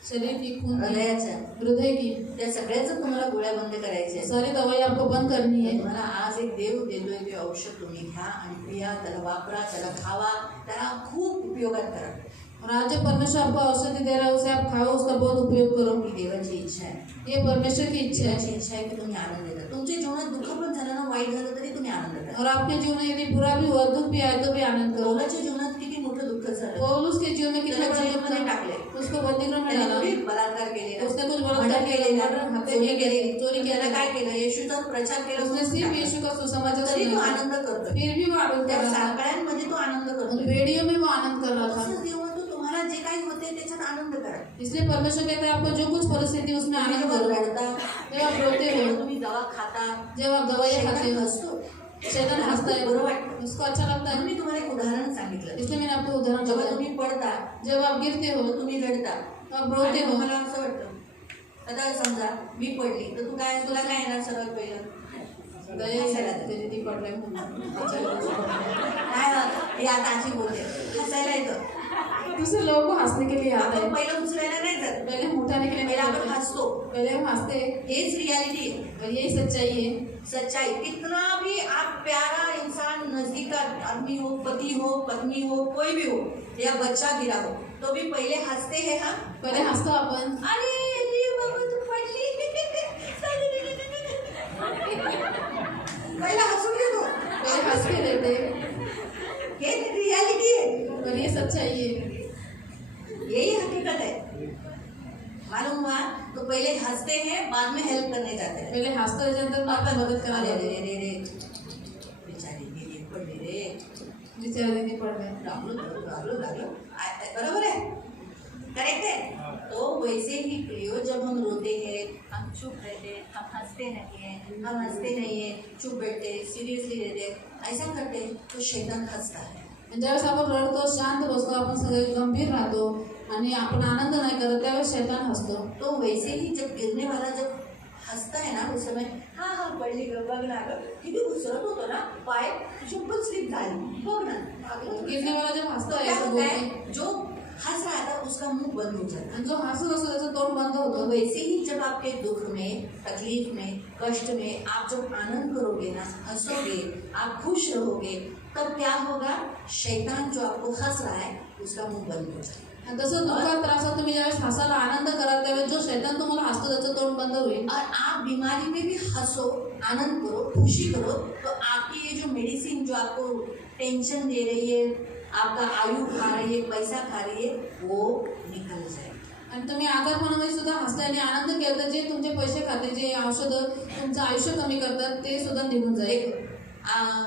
शरीर की, खून की, हृदयाच्या, हृदय की, त्या सगळ्याच तुम्हाला गोळ्या बंद करायच्या आहेत। सारी दवाई आपको बंद करनी है। तुम्हाला आज एक देव देतोय ते औषध तुम्ही घ्या आणि पिया, त्याला वापरा, त्याला खावा, त्याला खूप उपयोगात करा। और आज जो परमेश्वर आपको औषधि दे रहा है उसे आप खाओ, उसका बहुत उपयोग करो। ही देवाची इच्छा आहे। ये परमेश्वर की इच्छा देवाची है। इच्छा आहे की तुम्ही आनंद देता। तुमच्या जीवनात दुःख पण झालं ना, वाईट झालं तरी तुम्ही आनंद करा। और आपके जीवन में यदि बुरा भी हुआ, दुख भी आए तो भी आनंद करो। पौलाच्या जीवनात किती मोठं दुःख झालं, पौलुस के जीवन में कितना त्याला बड़ा दुख जेलमध्ये था, टाकले, उसको बंदीगृह में त्याने डाला, कुठे बलात्कार केलेला, उसने कुछ बलात्कार मर्डर केलेला, केलेला, हत्या चोरी केली, केली, चोरी त्याला केली, काय केलं, येशूचा प्रचार केला, उसने सिर्फ यीशु का सुसमाचार तरी तो सुनाया, आनंद करतो। फिर भी वो आनंद त्या कर रहा था, साकळ्यांमध्ये तो आनंद उन करतो। बेड़ियों में वो आनंद कर रहा था। तसंच देव म्हणतो तुम्हाला जे काही होते त्याच्यात आनंद करा। इसलिए परमेश्वर कहता है आपको जो कुछ परिस्थिति है, उसमें तुम्ही आनंद जेव्हा करो। रडता, जब आप रोते हो, तुम्ही दवा खाता, जब आप दवाइयाँ खाते शैतान हो, हसतो, शैतान हंसता है, बरं वाटतं. उसको अच्छा लगता म्हणून है। मी तुम्हाला एक उदाहरण सांगितलं. इसलिए मैंने आपको उदाहरण जेव्हा बताया। तुम्ही पडता जब आप गिरते हो, तर तुम्ही रडता. आप रोते आणि हो, मला असं वाटतं, आता समजा मी पडली तर तुला काय येणार सर्वात पहिलं? हसायला येतं. तेरी ती पडलाय म्हणून. काय हे आता अशी बोलते, हसायला येतं. दूसरे लोगों को हंसने के लिए आता आपण है, पहिलं उचलायला नाही जात, पहले हम उठाने के लिए पहिला नहीं आपण जाते। हसतो. पहले हम हंसते हैं, हेच रियालिटी आहे. और यही सच्चाई है। सच्चाई. कितना भी आप प्यारा इंसान, नजदीक का आदमी हो, पति हो, पत्नी हो, कोई भी हो, या बच्चा गिरा हो, तो भी पहिले हंसते हैं. हाँ, पहले हंसतो आपण, अरे बाबा तू पडली. पहिला हसून घेतो. पहले हंस के लेते, हे रियालिटी आहे. और ये सच्चाई है। यही हकीकत है. मालूम हुआ? तो पहले हंसते हैं, बाद में हेल्प करने जाते हैं. पहले हंसतो, त्याच्यानंतर मग आपण मदत अरे करायला रे लागतो। रे रे बिचारी गेली, पडली रे. बिचारा दीदी पडलाय। लागलो. बरोबर है, करेक्ट है. तो वैसे ही प्रियो, जब हम रोते हैं, हम चुप रहते हैं, हम हंसते नहीं हैं, हम हंसते नहीं है, चुप बैठते, सीरियसली रहते, ऐसा करते हैं तो शैतान हंसता है. ज्यावेळेस आपण रडतो, शांत बसतो, आपण सगळे गंभीर राहतो आणि आपण आनंद नाही करत, त्यावेळेस शैतान हसतो। तो वैसे ही जब गिरने वाला जब हंसता है ना, उस समय हाँ हाँ पडली ग, बघ ना ग, किती घुसरत होतो ना पाय, चुप्पल स्लिप झाली, बघ ना. गिरने वाला जब हंसता तो है क्या ऐसे होता बोलते, है, जो हंस रहा था उसका मुंह बंद हो जाता है. आणि जो हसत असतो त्याचं तोंड बंद तो होतं। वैसे ही जब आपके दुख में, तकलीफ में, कष्ट में आप जब आनंद करोगे ना, हंसोगे, आप खुश रहोगे, तब क्या होगा? शैतान जो आपको हंस रहा है उसका मुंह बंद हो जाएगा. आणि तसं दुःखात त्रासात तुम्ही ज्यावेळेस हसायला आनंद कराल, त्यावेळेस जो शैतान तुम्हाला हसतो त्याचं तोंड बंद होईल। और आप बीमारी में भी हंसो, आनंद करो, खुशी करो, तो आपकी ये जो मेडिसिन जो आपको टेंशन दे रही है, आपका आयु खा रही है, पैसा खा रही है, वो निकल जाए. आणि तुम्ही आजारपणामध्ये सुद्धा हसले आणि आनंद केला तर जे तुमचे पैसे खाते, जे औषधं तुमचं आयुष्य कमी करतात, ते सुद्धा निघून जाईल।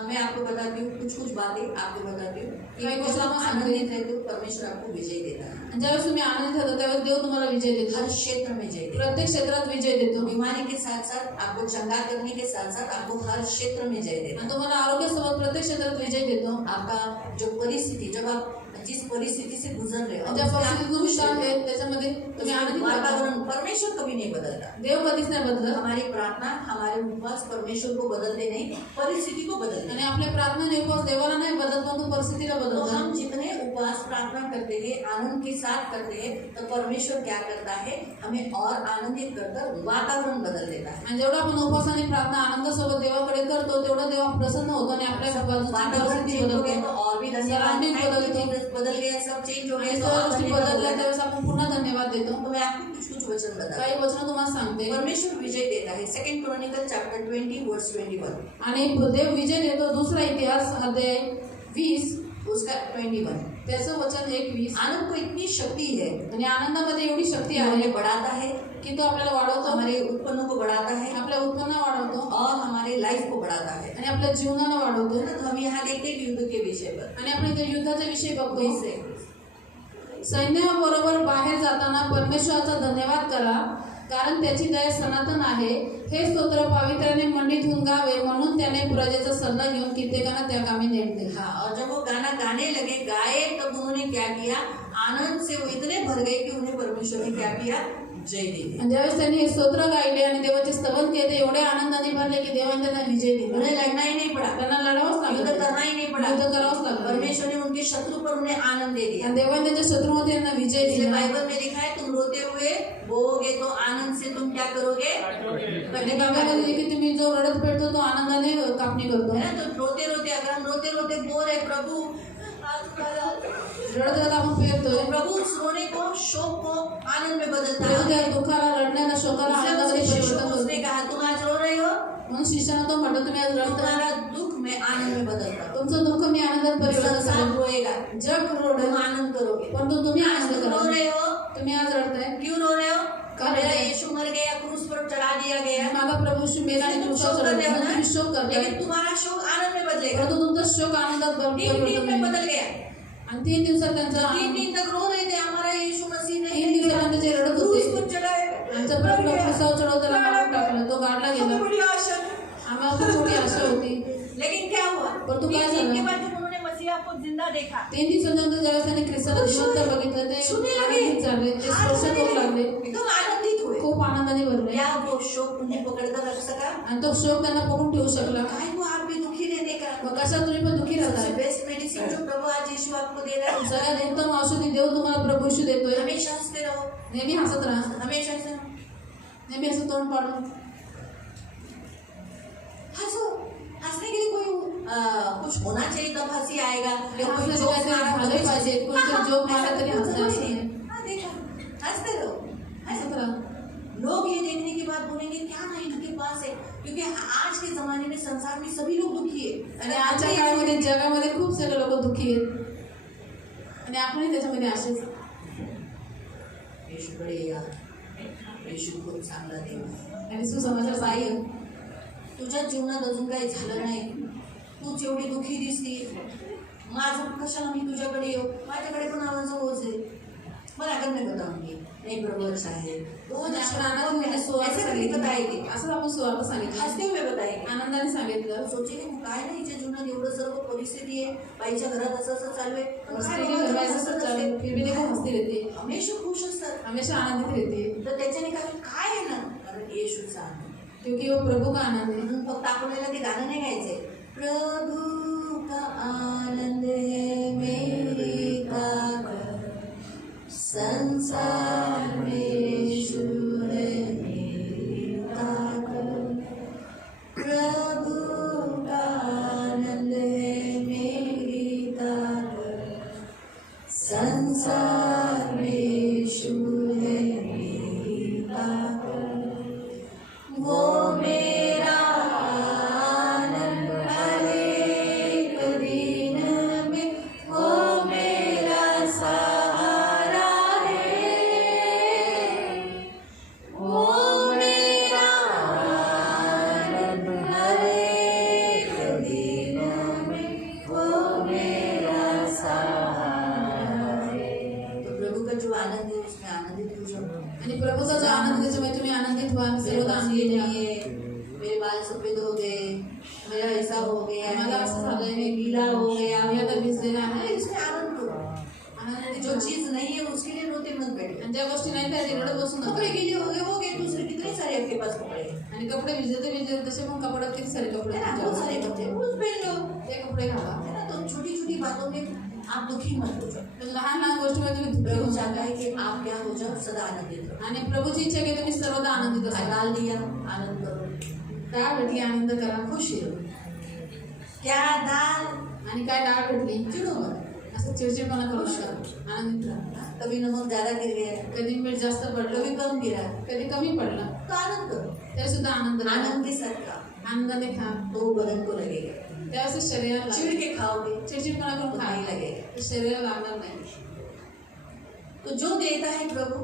मैं आपको बताती हूँ कुछ बातें आपको बताती हूँ कि कई जब आप कुछ आनंदित रहते हो, परमेश्वर आपको विजय देता है. आणि ज्यावेळेस तुम्ही आनंदित होता त्यावेळेस देव तुम्हाला विजय देतो, हर क्षेत्र में जय देता है. प्रत्येक क्षेत्रात विजय देतो। बीमारी के साथ साथ आपको चंगा करने के साथ साथ आपको हर क्षेत्र में जय देता आणि तुम्हाला आरोग्यासोबत प्रत्येक क्षेत्रात विजय देतो। है. आपका जो परिस्थिति, जब आप जिस परिस्थिति से गुजर रहे हो, ज्या उसमें आप परिस्थितीत खुश तुम्ही रहो. आहेत त्याच्यामध्ये तुम्ही आनंदित राहा। वातावरण परमेश्वर कभी नहीं बदलता. देव कधीच नाही बदलत हमारी प्रार्थना, हमारे उपवास परमेश्वर को बदलते नहीं, परिस्थिति को बदलते आणि हैं. आपले प्रार्थना आणि उपवास देवाला नाही बदलत, पण तो परिस्थितीला तो बदलतो। हम जितने उपवास प्रार्थना करते हैं, आनंद के साथ करते हैं, तो परमेश्वर क्या करता है, हमें और आनंदित करकर वातावरण बदल देता है. आणि जेवढा आपण उपवास आणि प्रार्थना आनंदासोबत देवाकडे करतो, तेवढा देव प्रसन्न होतो आणि आपल्या बाजूची वातावरण परिस्थिती चेंज हो गया बदलतो। तो और भी धन्यवाद. Surrounding Thank you, बदलतो। Jesus. बदल गया, सब चेंज हो आणि गया तो सर्व और गोष्टी धन्यवाद बदलल्या होगा. त्यावेळेस आपण पुन्हा धन्यवाद देतो। तो मैं आपको कुछ वचन बता, काही वचन तुम्हाला सांगते परमेश्वर विजय देता है. 2 क्रॉनिकल चैप्टर 20 वर्स 21, आणि देव विजय देतो। दुसरा इतिहास अध्याय 20 उसका 21. त्याचं वचन 21। आनंद को इतनी शक्ति है आणि आनंदामध्ये एवढी शक्ती कि हमें आहे बढ़ाता है, की तो आपल्याला वाढवतो, हमारे उत्पन्न को बढ़ाता है आपल्या उत्पन्न वाढवतो और हमारे लाइफ को बढ़ाता है. आणि आपल्या जीवनाला वाढवतो। तो हम यहाँ देखते हैं युद्ध के विषय पर. आणि आपण इथे युद्धाचा विषय बघतो। 20 सैन्याबरोबर बाहेर जाताना परमेश्वराचा धन्यवाद करा, कारण त्याची दया सनातन आहे। हे स्तोत्र पवित्राने मंडित होऊन गावे, म्हणून त्याने प्रजेचा सल्ला घेऊन कित्येकांना त्या कामी नेमले। हाँ, और जब वो गाना गाने लगे, गाए, तब उन्होंने क्या किया, आनंद से वो इतने भर गए कि उन्हें परमेश्वर ने क्या किया, जय दे दी. आणि ज्यावेळेस त्यांनी हे स्तोत्र गायले आणि देवाचे स्तवन केले, एवढे आनंदाने भरले की देवाने त्यांना विजय दिला। उन्हें लड़ना ही नहीं पड़ा, त्यांना लढावंच युद्ध लागलं, करना ही नहीं पड़ा. युद्ध करावंच लागलं। परमेश्वर ने उनके शत्रु पर उन्हें आनंद दे दिया. आणि देवाने त्यांच्या शत्रूमध्ये त्यांना विजय इसलिए दिला। बाइबल में लिखा है, तुम रोते हुए बोओगे तो आनंद से तुम क्या करोगे, आणि बाबाला की तुम्ही जो रडत पेटतो तो आनंदाने कापणी करतो। है ना. तो रोते रोते, अगर हम रोते रोते बोल रहे प्रभु रडत रडत आपण पेरतोय, तो प्रभु उस रोने को, शोक को आनंद में बदलता प्रभू है. त्या दुःखाला, रडण्याला, शोकाला इसलिए आनंदामध्ये उसने शिष्यों परिवर्तन को उसने करतो। कहा, तुम आज रो रहे हो, म्हणून शिष्यानं तो म्हणतो, तुम्ही आज रडताय, तुम्हारा दुख मैं आनंद में बदलता हूँ. तुमचं दुःख मी आनंदात परिवर्तन संसार करेन। रोएगा, जग तुम रोड आनंद करोगे. परंतु तुम्ही आज आनंद तुम रो करा। रहे हो, तुम्ही आज रडताय, क्यों रो रहे हो? का मेरा रडताय? यीशु मर गया, क्रूस पर चढ़ा दिया गया. माझा प्रभू यीशु मेला आणि तुम क्रूसावर शोक कर रहे हो चढवला, ना, तुम्ही शोक करताय, लेकिन तुम्हारा शोक आनंद में बदलेगा. परंतु तुमचा शोक आनंदात 3 दिन परिवर्तन में होईल। बदल गया. आणि 3 दिवसात त्यांचा 3 दिन तक रो रहे थे, हमारा यीशु मसीह ने 3 दिवसापर्यंत जे रडत क्रूस होते, पर चढ़ाए, आमचा प्रभू क्रूसावर चढवताना मारून टाकलं, तो गाडला हमें गेला। बड़ी आशा. आम्हाला खूप मोठी आशा होती, लेकिन क्या हुआ पर तो क्या 3 दिन के चला? बाद जब उन्होंने मसीहा को जिंदा देखा 3 दिवसानंतर ज्यावेळेस त्यांनी ख्रिस्ताला जिवंत बघितलं ते सुने आनंदित झाले, ते स्पर्श करू लागले, एकदम आनंदित हुए। खूप आनंदाने भरले क्या वो शोक उन्हें पकड़कर रख सका? आणि तो शोक त्यांना पकडून ठेवू शकला. काहे को आप भी दुखी रहने का? मग कशा तुम्ही पण दुःखी सबसे राहताय. बेस्ट मेडिसिन जो प्रभु आज यीशु आपको दे रहा है, सगळ्यात उत्तम औषधी देव तुम्हाला प्रभू येशू देतोय. हमेशा हंसते रहो, नेहमी हसत राहा, हमेशा हंसते रहो। नेहमी असं तोंड पाडून हंसो, हंसने के लिए कोई कुछ होना चाहिए तब हंसी आएगा। या कोई हंसने जोक काहीतरी मारा झालं पाहिजे, कोणीतरी जोक मारला तरी हसणं असं नाही. हाँ, देखा, हंसते रहो, हसत राहा. लोग ये देखने के बाद बोलेंगे क्या नहीं इनके पास है, क्योंकि आज के जमाने में संसार में सभी लोग दुखी है। आणि आजच्या काळामध्ये जगामध्ये खूप सारे लोक दुःखी आहेत आणि आपणही त्याच्यामध्ये असेच. येशूकडे या, येशू खूप चांगला देव आहे। आणि सुसमाचार बाई, सांगेल तुझ्या जीवनात अजून काही झालं नाही, तूच एवढी दुःखी दिसती, माझं कशाला मी तुझ्याकडे येऊ, माझ्याकडे पण आवाज ओझ है, मैं अगर मैं बताऊंगी नहीं प्रभु अच्छा है, वो आणि आपण ऐसे आनंदाने सुवार्थ करके सांगितलं. बताएगी, असं आपण सुवार्थ सांगितलं, हंसते हुए बताएगी। आनंदाने सांगितलं. सोचेगे काय नाही हिच्या जीवनात एवढं सर्व परिस्थिती आहे, बाईच्या घरात असं असं चालू आहे, पण काय हसते बाबा, घर में हसत ऐसा असते. चालू फिर भी देखो हंसती रहती है, हमेशा खुश असतात। हमेशा आनंदित रहती है, तर त्याच्याने काय आहे ना, कारण येशूचा आनंद। क्योंकि वो प्रभु का आनंद है. म्हणून फक्त आपल्याला ते गाणं नाही गायचंय, प्रभु का आनंद है मेरी ताकत, संसार में यीशु है मेरी ताकत, प्रभु का आनंद है मेरी ताकत, संसार में यीशु है मेरी ताकत, वो मेरा आनंद हर एक दिन में, वो मेरा सहारा है, वो मेरा आनंद हर एक दिन में, वो मेरा सहारा है। तो प्रभु का जो आनंद है उसमें आनंदित हो जाओ। आणि प्रभूचा जो आनंद त्याच्यामुळे तुम्ही आनंदित व्हा, मेरे सर्व पास आनंदित ये व्हा. नहीं है, मेरे बाल सफेद हो गए, मेरा ऐसा हो गया, मला असं झालंय, मैं गीला हो गया, मी आता भिजलेला अरे आहे. इसमें आनंद करो। आनंदित जो व्हा. चीज नहीं है उसके लिए रोते मत बैठो। आणि ज्या गोष्टी नाही त्या रडत बसू नका. कपड़े गीले हो गए दूसरे कितने सारे आपके पास कपड़े हैं, आणि कपडे भिजले तसे पण कपड्यात किती सारे कपडे है ना, आहेत. बहुत सारे कपड़े उस पहन लो, ते कपडे घाला. है ना। तो छोटी छोटी बातों में आप दुखी मत हो जाओ। तर लहान लहान गोष्टीमध्ये तुम्ही दुःखी प्रभु होऊ चाहता नका. है कि आप क्या हो जाओ, सदा आनंदित रहो। आणि प्रभूची इच्छा आहे की तुम्ही सर्वदा आनंदित असाल. डाल दिया, आनंद करो, डाळ भेटली आनंद करा. खुश रहो। क्या दाल, आणि काय डाळ भेटली चिड़ो मत, असं चिडचिडपणा करू नका. आनंदित राहा. कभी नमक ज्यादा गिर गया, कधी मीठ जास्त पडलं, कभी कम गिरा, कधी कमी पडलं, तो आनंद करो, तरी सुद्धा आनंद राहा. आनंद के साथ खाओ, आनंदाने खा. तो बदन को लगेगा। त्यावेळेस शरीराला चिड़ के खाओगे चिडचिडपणा तो करून नहीं खा, लगेगा। तर शरीराला लागणार नाही. तो जो देता है प्रभु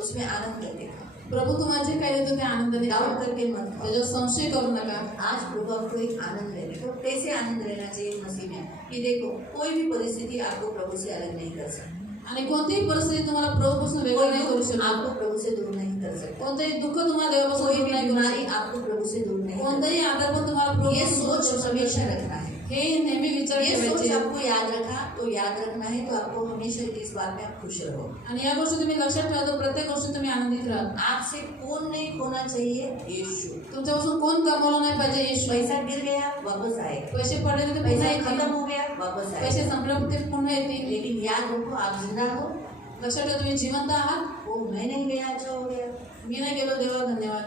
उसमें आनंद करके खाओ, प्रभू तुम्हाला जे काही देतो ते आनंदाने डाउट खा. करके मत खाओ। त्याच्यावर संशय करू नका. आज प्रभु आपको एक आनंद लेने को, कैसे आनंद लेना चाहिए मसीह में, कि देखो कोई भी परिस्थिति आपको प्रभु से अलग नहीं कर सकती, आणि कोणतीही परिस्थिती तुम्हाला प्रभूपासून वेगळं नाही करू कोई शकत. आपको प्रभु से दूर नहीं कर सकता, कोणतंही दुःख तुम्हाला देवापासून कोई दूर भी नाही करू बीमारी शकत. आपको प्रभु से दूर नहीं कर कोणताही आजार पण तुम्हाला सकता। ये प्रभूपासून दूर सोच करू हमेशा शकत. रखना है, हे नेहमी विचार ये सोच ठेवायचे. आपको याद रखा तो याद रखना है, तो आपको हमेशा इस बात में आप खुश रहो। आणि या गोष्टी तुम्ही लक्षात ठेवा तर प्रत्येक गोष्टी तुम्ही आनंदित राहा. आपसे कौन नहीं खोना चाहिए, यीशु। तुमच्यापासून कोण कमवलं नाही पाहिजे. येशू. पैसा गिर गया वापस आएगा, पैसे पडले तर ते पुन्हा पैसा येतील. खत्म हो गया वापस पैसे आएगा, संपले ते पुन्हा येतील. लेकिन याद रखो आप जिंदा हो, लक्षात ठेवा तुम्ही जिवंत आहात. वो मैं नहीं गया अच्छा हो गया, मी नाही गेलो देवा धन्यवाद.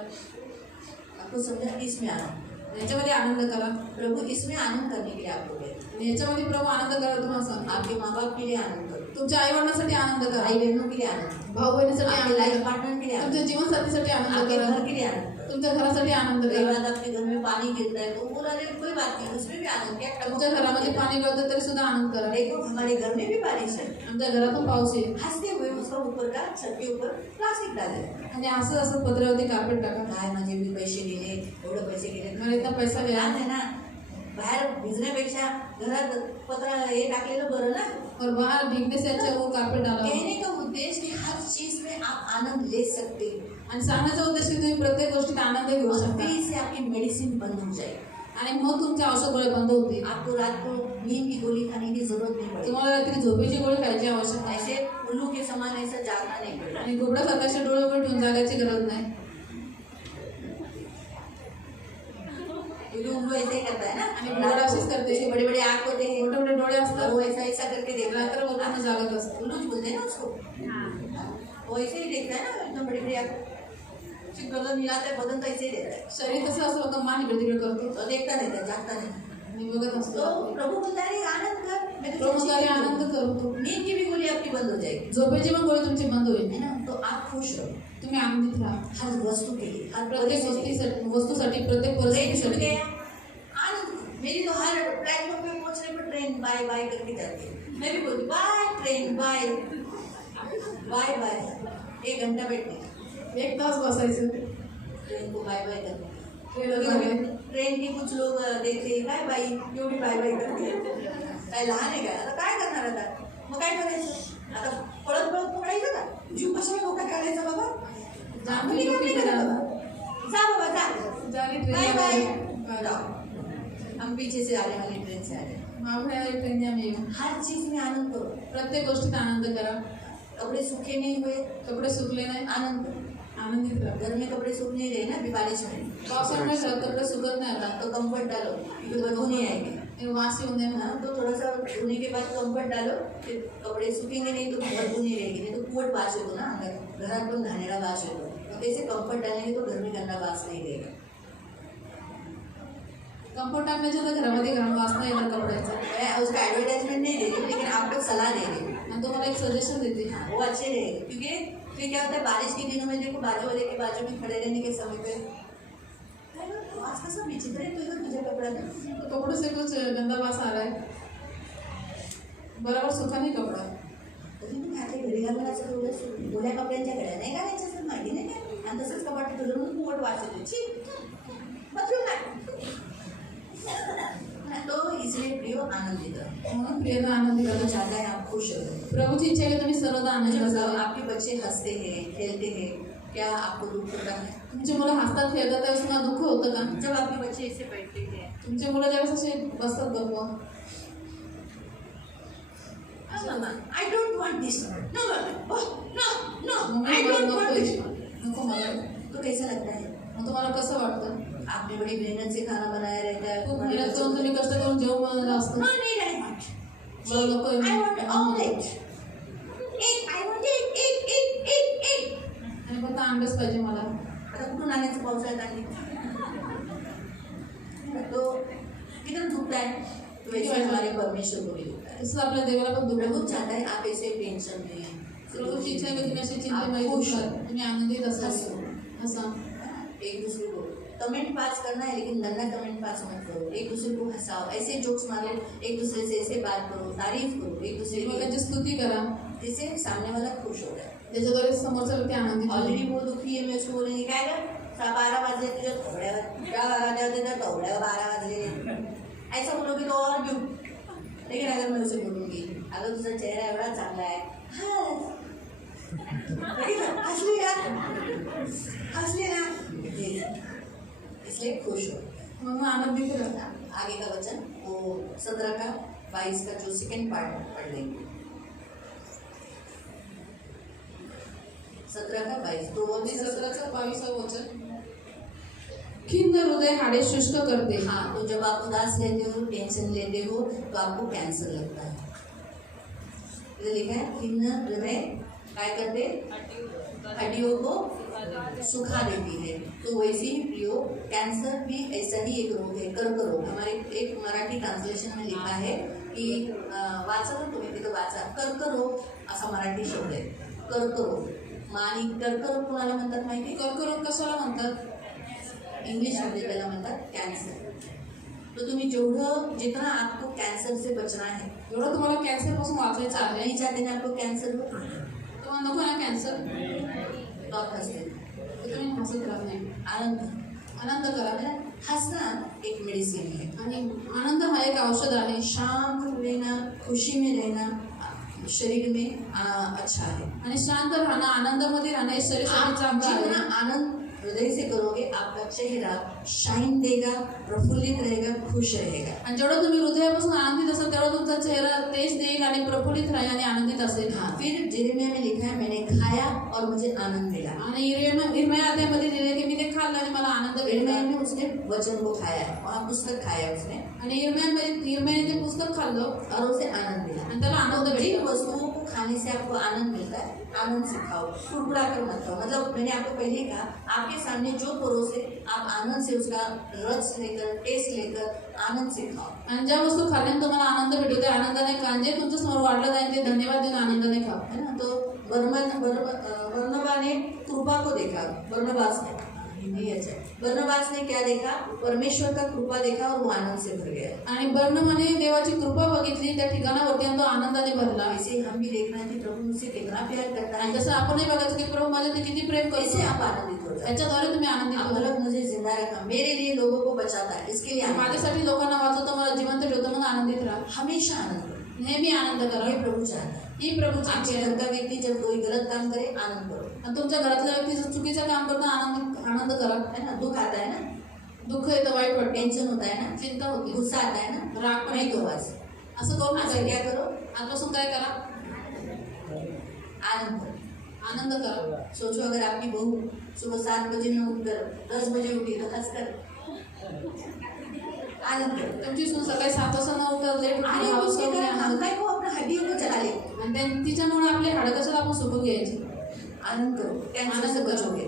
आपको समझा, इसमें आनंद, याच्यामध्ये आनंद करा. प्रभु इसमें आनंद करने के लिए आपको कहते हैं। आणि याच्यामध्ये प्रभू आनंद करा. तुम्हाला सांग आपके माँ बाप के लिए आनंद करो, तुमच्या आई वडिलांसाठी आनंद करा. भाई बहनों के लिए आनंद, भाऊ बहिणीसाठी आपके आनंद लाइफ करा. पार्टनर के लिए आनंद, तुमच्या जीवनसाथीसाठी आनंद आपके करा. घर के लिए आनंद करो। तुमच्या घरासाठी आनंद कई करा. बार आपके घर में पानी गिरता है तो बोला अरे कोई बात नहीं, उसमें भी आनंद, क्या तुमच्या घरामध्ये पाणी गळतं तरी सुद्धा आनंद करा. देखो हमारे घर में भी बारिश है, आमच्या घरातून पाऊस येईल. हंसते हुए उसका ऊपर का छत के ऊपर प्लास्टिक डाले, आणि असं असं पत्र्यावरती कार्पेट टाका. काय माझे मी पैसे गेले, एवढे पैसे गेले, मला इथं पैसा घ्या. लहान आहे ना, बाहेर भिजण्यापेक्षा घरात पत्र हे टाकलेलं बरं ना। और बाहर भीगने से अच्छा वो कार्पेट डाला. कहने का उद्देश्य कि हर चीज में आप आनंद ले सकते हैं, आणि सांगण्याचा उद्देश की तुम्ही प्रत्येक गोष्टीत आनंद घेऊ और शकता. फिर से आपकी मेडिसिन बंद हो जाएगी। आणि मग तुमचे औषध गोळ्या बंद होतील. आपको रात को नींद की गोली खाने की जरूरत नहीं पड़ेगी. तुम्हाला रात्री झोपेची गोळी खायची आवश्यक नाही ऐसे उल्लू के समान ऐसा जागना नहीं पड़ेगा. आणि घुबडासारखा असे डोळे उघडे ठेवून जागायची गरज नाही. उल्लू ऐसे ही करता है ना. आणि घुबड अशीच करते. उसके बड़े बड़े आँख होते हैं, मोठे मोठे डोळे असतात. वो ऐसा ऐसा करके देख रहा रात्रभर पूर्ण जागत असतो. उल्लू जी बोलते हैं ना उसको. वो ऐसे ही देखता है ना एकदम बड़ी बड़ी आँख. गर्दन मिलाता है, बदन तो ऐसे ही देता है. शरीर कसं असलं का मान इकडे तिकडे करतो तो देखता नहीं था, जागता नहीं. आणि बघत असतो. तो प्रभु बोलता है आनंद कर. मैं तो प्रभू कार्य आनंद करतो. नींद की भी गोली आपकी बंद हो जाएगी, झोपेची पण गोळी तुमची बंद होईल. है ना. तो आप खुश रहो तुम्ही आनंदित राहा. हर वस्तु के लिए, हर प्रत्येक वस्तूसाठी प्रत्येक ट्रेन छूट परिस्थितीसाठी. गया, आनंद. मेरी तो हर प्लेटफॉर्म पे पहुंचने पर ट्रेन बाय बाय करके जाती है. मैं भी बोलती bye train, bye bye bye. 1 घंटा बैठने, 1 तास बसायचं ट्रेन को बाय बाय करने. ट्रेन. ट्रेन की कुछ लोग देखते काय बाई एवढी बाय बाय करते, काय लहान आहे काय, आता काय करणार आता. मग काय करायचं आता, पळत पळत पकडायचं का, जीव कशाला धोका काढायचा बाबा. जांभळी तुम्ही डोकी काय करा. बाबा, जा बाबा जा, जारी बाय ट्रेन बाय. जाओ. हम पीछे से आने वाली ट्रेन से आ रहे हैं. मागण्या ट्रेन आम्ही येऊ. हर चीज में आनंद करो. प्रत्येक गोष्टीत आनंद करा. कपड़े सूखे नहीं हुए, कपडे सुकले नाही, आनंद करो. आनंदित राहा. घर में कपड़े सूख नहीं रहे ना अभी बारिश में, पावसामुळे कपडे सुकत नाही आता. तो कंफर्ट डालो, क्योंकि बदबू नहीं आएगी. हे वास येऊ नये म्हणून. हाँ, तो थोड़ा सा धोने के बाद कंफर्ट डालो, फिर कपड़े सूखेंगे नहीं तो बदबू नहीं रहेगी. नहीं तो कुवट वास येतो ना अंगात, घरात पण घाणेरडा वास येतो. मग त्याचे कंफर्ट डालेंगे तो घर में गंदा वास नहीं रहेगा. कम्फर्ट टाकण्याच्या तर घरामध्ये घाण वास नाही येणार कपड्याचा. मैं उसका एडवर्टाइजमेंट नहीं दे रही हूँ, लेकिन आपको सलाह दे रही हूँ. आणि तुम्हाला एक सजेशन देते. वो अच्छे रहेंगे, क्योंकि फिर क्या होता है बारिश के दिनों में देखो बाजू वाले के बाजू में खड़े रहने के समय पे वास कसा विचित्र आहे तुझं तुझ्या कपड्यात. कपडे से कुछ गंदा वास आ रहा है. बरोबर सुका नाही कपडा. तरी तुम्ही आता घरी घालून असं थोडं गोल्या कपड्यांच्या घड्या नाही घालायच्या असं माहिती नाही काय, आणि तसंच कपाट तुझं म्हणून पोट वास येतो. छी मतलब नाही. तो इसलिए प्रियो आनंदित रहो. म्हणून प्रियना आनंदी प्रभु करा. चाहता है आप खुश रहो. प्रभूची इच्छा आहे की तुम्ही सर्वदा आनंद मतलब असावा. आपके बच्चे हंसते हैं खेलते हैं, क्या आपको दुख होता है? तुमची मुलं हसतात खेळतात त्यावेळेस तुम्हाला दुःख होतं का? जब आपके बच्चे ऐसे बैठते हैं, तुमचे मुलं ज्यावेळेस असे बसतात गप्प. I don't want this. No, no, no, no. Mummy I मला don't नको want this. नको मला. तो कैसा लगता है? मग तुम्हाला कसं वाटतं? आपने बड़ी मेहनत से खाना बनाया रहता है. खूप मेहनत करून तुम्ही कष्ट करून जेवण बनवलेलं असतं. No need I want. मला नको आहे. I want omelette. Egg. I want egg, egg, egg, egg, egg. आणि फक्त अंडच पाहिजे मला. आता कुठून आणायचं पावसाळ्यात आणली? तो कितना दुखता है, तो वैसे हमारे परमेश्वर को भी दुखता है. तसं आपल्या देवाला पण दुःख प्रभु होतं. चाहता है आप ऐसे टेंशन में, प्रभूची इच्छा आहे की तुम्ही असे चिंतेमध्ये खुश दुःखात, रहो. तुम्ही आनंदित असाल. असा एक दूसरे को कमेंट पास करना है, लेकिन गंदा कमेंट पास मत करो. एक दूसरे को हंसाओ, ऐसे जोक्स मारो, एक दूसरे से ऐसे बात करो, तारीफ करो एक दूसरे की, एकमेकांची स्तुती करा. जिससे सामने वाला खुश हो जाए. त्याच्याद्वारे समोरचा व्यक्ती आनंदित होईल. ऑलरेडी वो दुखी है, मैं उसको बोलेंगे काय कर 12 वाजले तुझ्या थोड्यावर, त्या वाजले होते तर थोड्या 12 वाजले, ऐसा बोलोगे तो और क्यों. लेकिन अगर मैं उसे बोलूँगी अगर तुझा चेहरा एवढा चांगला है, हंसली ना, इसलिए खुश हो. म्हणून आनंदित राहा. आगे का वचन वो 17 का 22 का जो सेकंड पार्ट पढ़ लेंगे. 17 का 22 तो वो 17चं 22चं वचन. खिन्न हृदय हाडे शुष्क करते. हाँ, तो जब आप उदास रहते हो, टेंशन लेते हो, तो आपको कैंसर लगता है. इधर लिखा है खिन्न हृदय काय करते, हड्डियों को सुखा देती है. तो वैसे ही प्रियो कैंसर भी ऐसा ही एक रोग है, कर्क रोग. हमारे एक मराठी ट्रांसलेशन में लिखा है की वाचा ना तुम्ही तिथं वाचा, कर्करोग असा मराठी शब्द आहे. कर्करोग. आणि कर्करोग कोणाला म्हणतात माहिती आहे? कर्करोग कशाला म्हणतात? इंग्लिशमध्ये त्याला म्हणतात कॅन्सर. तो तुम्ही जेवढं जितना आपको कैंसर से बचना है, एवढं तुम्हाला कॅन्सर पासून वाचायचं आप आहे. नहीं चाहते ना आपको कैंसर हो, तुम्हाला नको ना कॅन्सर, तो आप हंसते. तर तुम्ही हसत राहत नाही. आनंद आनंद करा. हंसना एक मेडिसिन है. आणि आनंद हा एक औषध आहे. शांत रहना, खुशी में रहना शरीर में अच्छा है. आणि शांत राहणं, आनंदामध्ये राहणं हे शरीरासाठी आप चांगलं आहे. जितना आनंद हृदय से करोगे आपका चेहरा शाइन देगा, प्रफुल्लित रहेगा, खुश रहेगा. आणि जेवढं तुम्ही हृदयापासून आनंदित असाल तेवढा तुमचा चेहरा तेज देईल आणि प्रफुल्लित राहील आणि आनंदित असेल. हाँ, फिर यिर्मयाह में लिखा है मैंने खाया और मुझे आनंद मिला. आणि इर्मया अध्यायामध्ये लिहिले की मी ते खाल्लं आणि मला आनंद भेटला. यिर्मयाह में उसने वचन को खाया, वहाँ पुस्तक खाया उसने आणि इर्मयाने ते पुस्तक खाल्लं और उसे आनंद मिला. आणि त्याला आनंद जिन भेटला. वस्तुओं को खाने से आपको आनंद मिलता है, आनंद से खाओ, कुरकुरा कर मत खाओ. मतलब मैंने आपको पहले कहा, आपके सामने जो परोसे आप आनंद से उसका रस लेकर, टेस्ट लेकर आनंद से खाओ. आणि ज्या वस्तू खाल्ल्याने तुम्हाला आनंद भेटतो त्या आनंदाने खा. जे तुमच्या समोर वाढलं जाईल ते धन्यवाद देऊन आनंदाने खा. है ना. तो बरनबा ने कृपा को देखा. बरनबास ने, हिंदी अच्छा है. बरनबास ने क्या देखा? परमेश्वर का कृपा देखा और वो आनंद से भर गया. आणि बर्नबाने देवाची कृपा बघितली त्या ठिकाणावरती आणि तो आनंदाने भरला. ऐसे हम भी देखना है कि प्रभु मुझसे कितना प्यार करता आणि है. जसं आपणही बघायचं की प्रभू माझ्यावरती किती प्रेम कैसे करतो. आप आनंदित हो जाते. त्याच्याद्वारे तुम्ही आनंदित आप होता. मतलब मुझे जिंदा रखा, मेरे लिए लोगों को बचाता है, इसके लिए आनंद. माझ्यासाठी लोकांना वाचवतो, मला जिवंत ठेवतो, म्हणून आनंदित राहा. हमेशा आनंद करो. नेहमी आनंद करा. ये प्रभु चाहता है. ही प्रभूची आपके इच्छा आहे. घर का व्यक्ति जब कोई गलत काम करे, आनंद करो. आणि तुमच्या घरातल्या व्यक्ती जर चुकीचं काम करतो आनंद करा. है ना. दुख आता है ना, दुःख येतं, वाईट वाटतं, टेंशन होता है ना, चिंता होती, गुस्सा आता है ना, राग पण नहीं येतो. करो आज. असं करू आज नका. क्या करो? आजपासून काय करा? आनंद करो. आनंद करा. सोचो अगर आपकी बहू सुबह 7 बजे न उठकर 10 बजे उठी तो हंसकर आनंद करो. तुमची सून सकाळी 7 वाजता न उठता लेट उठली, आणि हाऊस उसके करून कारण आनंद. हम को अपना हड्डियों को चला ले. आणि तिच्यामुळे आपले हाडं कशाला आपण सुकून घ्यायची. आनंद करो, कैंसर से बचोगे.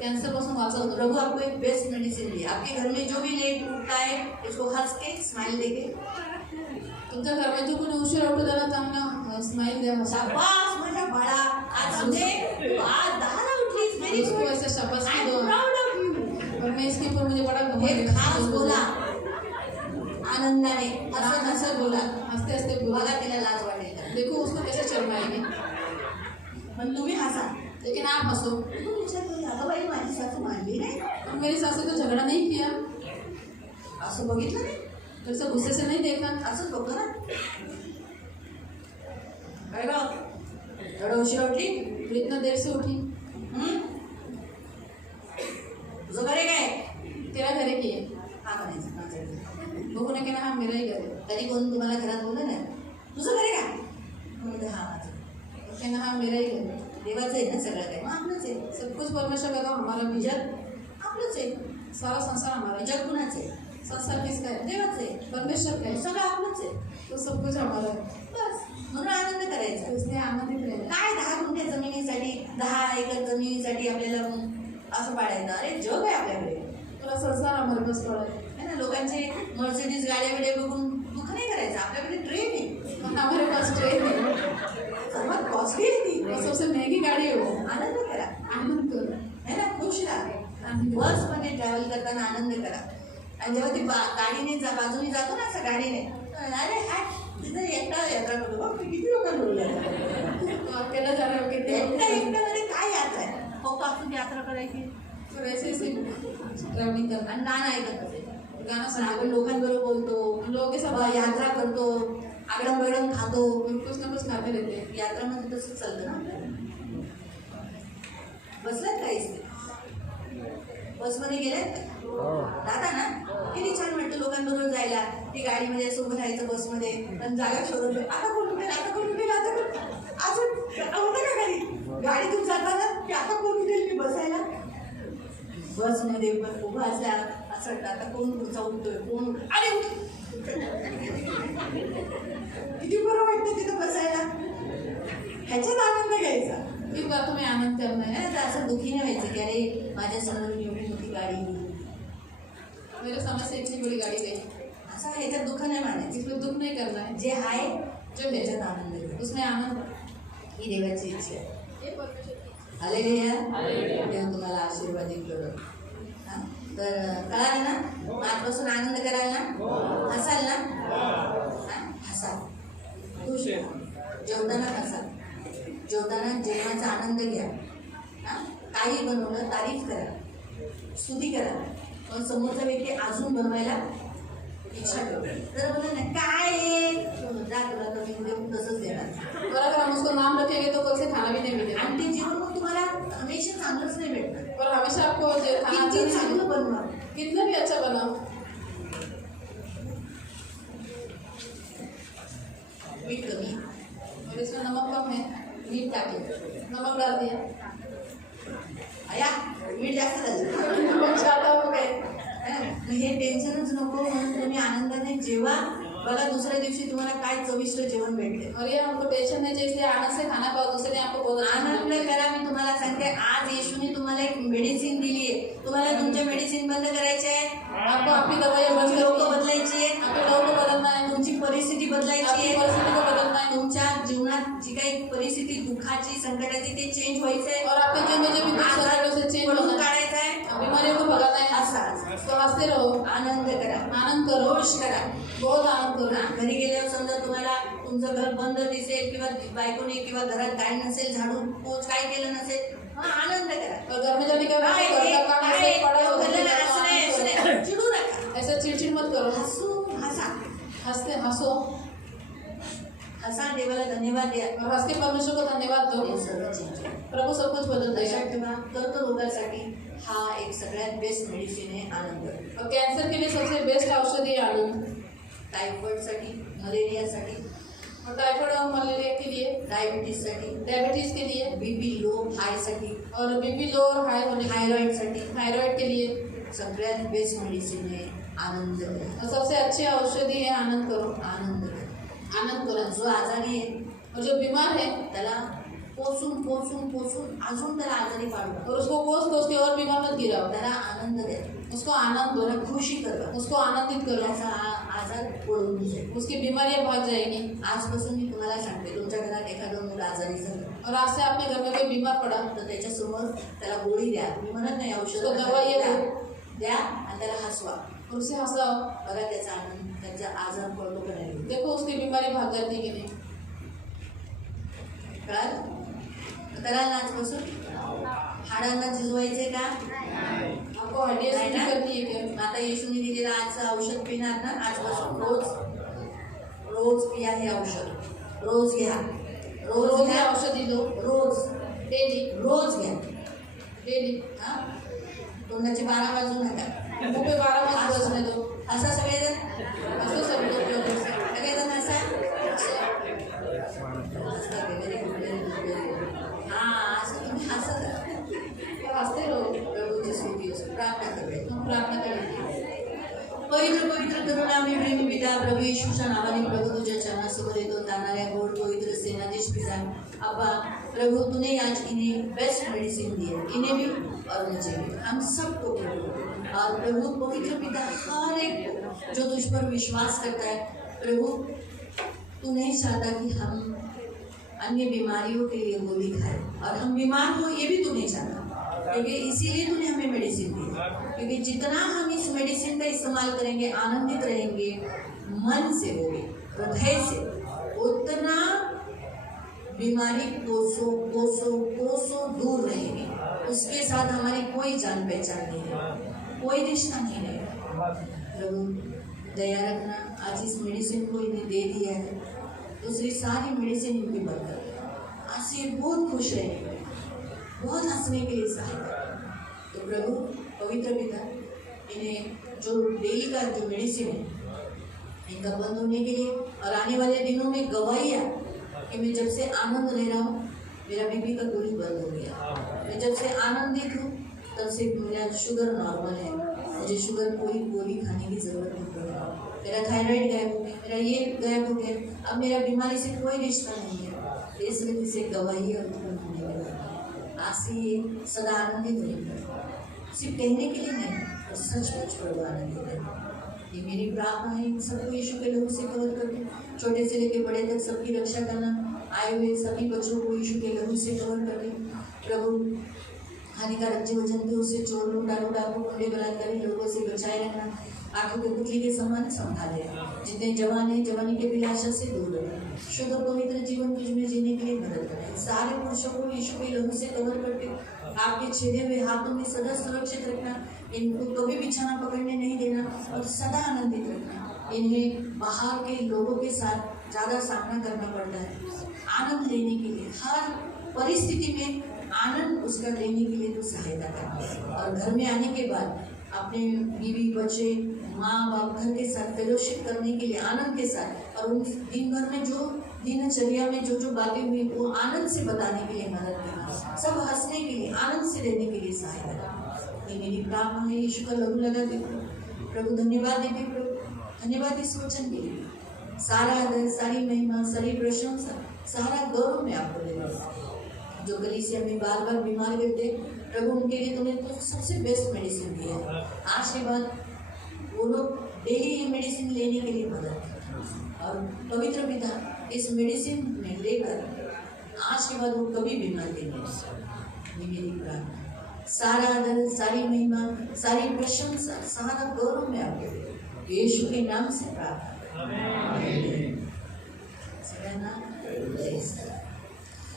कॅन्सर पासून वाचवतो. प्रभु आपको एक बेस्ट मेडिसिन दी. आपके घर में जो भी लेट उठता है इसको हंस के स्माइल देके, तुमच्या घरात जो कोणी उशीर उठतो त्याला चांगला स्माइल द्या. शाबाश माझा बाळा, आज समझे तू आज 10 ला उठलीस, व्हेरी उसको गुड, ऐसे शाबाश आई दो. Am proud of you. और मैं इसके ऊपर मुझे बड़ा घमंड हे है. खास बोला, आनंदाने हंसत हंसत बोला, हंसते हंसते बोला. बघा तिला लाज वाटेल का. देखो उसको कैसे शर्म आएगी. पण तुम्ही हसा. लेकिन आप हंसो. तू विचार करू, अगं बाई माझी सासू मानली नाही, और मेरी सास ने तो झगड़ा नहीं किया, असं बघितलं नाही, तो ऐसा गुस्से से नहीं देखा. असंच बघतो ना. काय गं, एवढं उशीर उठली? तो इतना देर से उठी. तुझं घरी काय? तेरा घर है की है? हा म्हणायचं माझं. लोगों ने कहना हाँ मेरा ही घर है. कधी कोण तुम्हाला घरात बोललं ना, तुझं घरी काय? म्हणते हा माझं. कहना हाँ मेरा ही घर है. देवाचं आहे ना सगळं काय, मग आपलंच आहे. सब कुछ परमेश्वर का, तो हमारा भी जग जग, आपलंच आहे. सारा संसार हमारा है. जग कुणाचं आहे? संसार किसका है? देवाचं आहे. परमेश्वर का है. सगळं आपलंच आहे. तो सब कुछ हमारा है. बस म्हणून आनंद करायचा. तो इसलिए आनंदित रहना. काय 10 गुंठे जमिनीसाठी, 10 एकर जमिनीसाठी आपल्याला असं पाडायचं? अरे जग आहे आपल्याकडे, पूरा संसार हमारे पास पड़ा है. है ना. लोकांचे मर्सिडीज गाड्या बिड्या बघून दुःख नाही करायचं. आपल्याकडे ट्रेन आहे, और हमारे पास ट्रेन है, सर्वात कॉस्टली आहे ती. और सबसे महंगी गाड़ी है वो. आनंद करा, आनंद करो. है ना. खुश राहा. आनंद करो. बसमध्ये ट्रॅव्हल करताना आनंद करा. आणि जेव्हा ती गाडीने बाजूने जातो ना असं गाडीने, अरे हाय तिथं एकटा यात्रा करतो. बघ किती लोकांना तो अकेला जा रहे हो एकटा कितने एकटा मध्ये काय यात्रा आहे. हो पासून यात्रा करायची और ऐसे ऐसे ट्रैवलिंग करना. आणि गाणं ऐकत असेल. गाना पण सुना. आपण लोकांबरोबर बोलतो, लोगों के साथ यात्रा करतो, आगडम बगडम खातो. कुछ ना कुछ खाते रहते हैं. यात्रामध्ये तसंच चालतं ना आपल्याला. बसलात काहीच बसमध्ये गेलात का? जाता ना, किती छान वाटतं लोकांबरोबर जायला. ती गाडीमध्ये असं उभं राहायचं बसमध्ये आणि जागा शोधत, आता कोण उठेल, आता कोण उठेल, आता कोण अजून होतं का घरी गाडीतून जाताना की आता कोण उठेल मी बसायला. बसमध्ये उभा असल्या असं वाटतं आता कोण पुढचा उठतोय, कोण उठ, अरे उठ. किती बरं वाटतं तिथं बसायला. ह्याच्यात आनंद घ्यायचा. एक बार तुम्हें आनंद करना है. नाही तर असं दुःखी नाही व्हायचं की अरे माझ्या समोर एवढी मोठी गाडी, मेरे समय से इतनी बड़ी गाड़ी गई. असं ह्याच्यात दुःख नाही मानायचं. इसमें दुख नहीं करना है. जे आहे जो है त्याच्यात आनंद घ्यायचा. उसमें आनंद. ही देवाची इच्छा आहे. ये परमेश्वर की इच्छा. हालेलुया. देव तुम्हाला आशीर्वाद करो. तर कळालं ना. मग आजपासून आनंद कराल ना, हसाल ना, हसाल, खुश राहा. जेवताना हसाल, जेवताना जेवणाचा आनंद घ्या. काही बनवलं तारीफ करा, स्तुती करा. पण समोरचा व्यक्ती अजून बनवायला इच्छा करतो. तर बोला ना काय आहे, जा तुला कमी देऊ तसंच देणार. और अगर हम उसको नाम रखेंगे तो कल से खाना भी नहीं मिलेगा. आणि ते जेवण मग तुम्हाला हमेशा चांगलंच नाही भेटणार. पर हमेशा आपको जो खाना अच्छा किती नहीं चांगलं मिलेगा। बनवा, कितना भी अच्छा बनाओ, मीठ कमी, और इसमें नमक कम है, मीठ टाकलं, नमक डाल दिया, आया मीठ जास्त झालं. नमक ज्यादा हो गए। मग हे टेन्शनच नको म्हणून तुम्ही आनंदाने जेवा. बघा दुसऱ्या दिवशी तुम्हाला काय चविष्ट जेवण भेटते. और ये हमको टेंशन नहीं चाहिए, इसलिए आनंद से खाना खाओ, दूसरे दिन आपको बहुत अच्छा आनंद मिलेगा। करा. मी तुम्हाला सांगते, आज येशूने तुम्हाला एक मेडिसिन दिली आहे. तुम्हाला तुमच्या मेडिसिन बंद करायचे आहे, आपको आपकी दवाइयाँ बंद तुमची लोक करनी है, बदलायची आहे, आपके लोगों को बदलना है, तुमची परिस्थिती बदलायची आपकी आहे, परिस्थिति को बदलना है, तुमच्या जीवनात जी काही परिस्थिती दुःखाची संकटाची ते चेंज व्हायचंय. और आपके जीवन में जो भी दुख संकट है, उसे चेंज पळून होना है, काढायचं आहे. बीमारियों को भगाना है। असं तो हंसते रहो, आनंद करा, आनंद करो, रोष करा. बहुत आनंद करो। घरी गेल्यावर समजा तुम्हाला तुमचं घर बंद दिसेल किंवा बायकोने किंवा घरात काय नसेल, झाडू पोच काय केलं नसेल, आनंद करा. और घर में जाने के बाद काय घर का काम काय ऐसे पड़ा हो, झालं ना, असं नाही, असं नाही. चिडू नका, ऐसे चिड़चिड़ मत करो, हसू हसा, हंसते हंसो हसा, देवाला धन्यवाद द्या. और हंस के परमेश्वर को धन्यवाद दो। हे सर्व चेंज होईल. प्रभु सब कुछ बदल देगा। लक्षात ठेवा, कर्करोगासाठी हा एक सगळ्यात बेस्ट मेडिसिन आहे आनंद. और कैंसर के लिए सबसे बेस्ट औषधि है आनंद। टायफॉइडसाठी, मलेरियासाठी, और टाइफाइड और मलेरिया के लिए, डायबिटीजसाठी, डायबिटीज के लिए, बीपी लो हायसाठी, और बीपी लो और हाई होने के लिए, थायरॉइडसाठी थायराइड के लिए सगळ्यात बेस्ट मेडिसिन आहे आनंद. और सबसे अच्छी औषधि है आनंद करो। आनंद आनंद करो। जो आजारी आहे और जो बीमार है त्याला पोसून पोसून पोसून अजून त्याला आजारी पाडू, और उसको कोस कोस के और बीमार मत गिराओ, त्याला आनंद द्या, उसको आनंद दो, त्याला खुशी करा, उसको आनंदित करो, त्याचा आजार पळून जाईल. उसकी बीमारियां भाग जाएंगी। आजपासून मी तुम्हाला सांगते, तुमच्या घरात एखादं मूल आजारी झालं और आज से आपके घर में कोई बीमार पड़ा तर त्याच्यासमोर त्याला गोळी द्या. मी म्हणत नाही औषध तो दवाई द्या, आहे. द्या आणि त्याला हसवा. और उसे हंसाओ, बघा त्याचा आनंद, त्याचा आजार पळतो का नाही. देखो उसकी बीमारी भाग जाती है कि नहीं। कळालं? करा ना आजपासून. हाडांना झिजवायचे का? आपको हड्डियाँ नाही सीधी ना? करनी है क्या? मग आता येशूने दिलेलं आजचं औषध पिणार ना, आजपासून रोज रोज पिया हे औषध, रोज घ्या, रोज रोज घ्या, औषधि दो, रोज डेली रोज घ्या. डेली। हा, तोंडाचे 12 वाजू नका. मुंह पे 12 मत बजने दो। असा सगळेजण, ऐसे सब लोग प्रयोग कर सकते हैं। सगळेजण असा हसता का? Very good, very good, very good. हा, असं तुम्ही हसत राहा. तो हंसते रहो, प्रभूची स्तुती असो, प्रार्थना करूया. हम प्रार्थना करेंगे। पवित्र पवित्र करुणामय प्रेमी पिता, प्रभू येशूच्या नावाने प्रभू तुझ्या चरणासमोर येतो. तानाऱ्या गोड पवित्र सेनाधीश पिता, अब्बा प्रभु तूने आज इन्हें बेस्ट मेडिसिन दी है, इन्हें भी और मुझे भी, हम सबको प्रभु. और प्रभु पवित्र पिता, हर एक को जो तुझ पर विश्वास करता है प्रभु, तू नहीं चाहता कि हम अन्य बीमारियों के लिए गोली खाए और हम बीमार हो, ये भी तू नहीं चाहता, क्योंकि इसीलिए तूने हमें मेडिसिन दी. क्योंकि जितना हम इस मेडिसिन का इस्तेमाल करेंगे, आनंदित रहेंगे, मन से होगी, हृदय से, उतना बीमारी कोसों कोसों कोसों दूर रहेगी. उसके साथ हमारी कोई जान पहचान नहीं है, कोई रिश्ता नहीं रहेगा. प्रभु दया रखना, आज इस मेडिसिन को इन्हें दे दिया है, दूसरी सारी मेडिसिन इनकी बंद कर दो. आज से बहुत खुश रहेंगे, बहुत हंसने के लिए सहायता. तो प्रभु पवित्र पिता, इन्हें जो डेली का जो मेडिसिन है इनका बंद होने के लिए, और आने वाले दिनों में गवाहियाँ कि मैं जब से आनंद ले रहा हूँ, मेरा बीपी का गोली बंद हो गया, मैं जब से आनंदित हूँ तब से मेरा शुगर नॉर्मल है, मुझे शुगर कोई गोली खाने की ज़रूरत नहीं पड़ रहा, मेरा थायराइड गायब हो गया, मेरा ये गायब हो गया, अब मेरा बीमारी से कोई रिश्ता नहीं है. इस वजह से गवाही और उत्पन्न होने लगा. आज से ये सदा आनंदित रहेगा, सिर्फ कहने के लिए नहीं, और सचमुच प्रभु आनंदित रहेगा. ये मेरी प्रार्थना है. इन सबको यीशु के लोगों से कवर कर दो, छोटे से लेकर बड़े तक सबकी रक्षा करना. आए हुए सभी बच्चों को यीशु के लहू से कवर कर दे प्रभु. हानिकारक जीव जंतुओं से, चोर लूटा डाकू गुंडे बलात्कारी लोगों से बचाए रहना. आंखों के पुतली के समान संभाले. जितने जवान हैं जवानी के अभिलाषा से दूर रहना. शुद्ध पवित्र जीवन तुझ में जीने के लिए मदद करें. सारे पुरुषों को यीशु के लहू से कवर करके आपके छेदे हुए हाथों में सदा सुरक्षित रखना. इनको कभी बिछाना पकड़ने नहीं देना और सदा आनंदित रखना. इन्हें बाहर के लोगों के साथ ज़्यादा सामना करना पड़ता है. आनंद लेने के लिए हर परिस्थिति में आनंद उसका देने के लिए तो सहायता करना, और घर में आने के बाद अपने बीवी बच्चे माँ बाप घर के साथ फेलोशिप करने के लिए आनंद के साथ, और उन दिन भर में जो दिनचर्या में जो जो बातें हुई वो आनंद से बताने के लिए मदद करना, सब हंसने के लिए आनंद से देने के लिए सहायता करना। ये मेरी प्रार्थना है। यीशु का लहू लगाते प्रभु धन्यवाद देते प्रभु, धन्यवाद इस वचन के लिए। सारा आदर, सारी महिमा, सारी प्रशंसा, सारा गौरव मैं आपको दे रहा हूँ। जो कलीसिया में बार बार बीमार रहते प्रभु, उनके लिए तुमने तो सबसे बेस्ट मेडिसिन दिया है। आज के बाद वो लोग डेली ये मेडिसिन लेने के लिए मदद करें, और पवित्र पिता इस मेडिसिन में लेकर आज के बाद वो कभी बीमार नहीं होंगे। ये मेरी प्रार्थना। सारा आदर, सारी महिमा, सारी प्रशंसा, सारा गौरव मैं आपको दे रहा हूँ। यीशु के नाम से प्रार्थना। आमीन।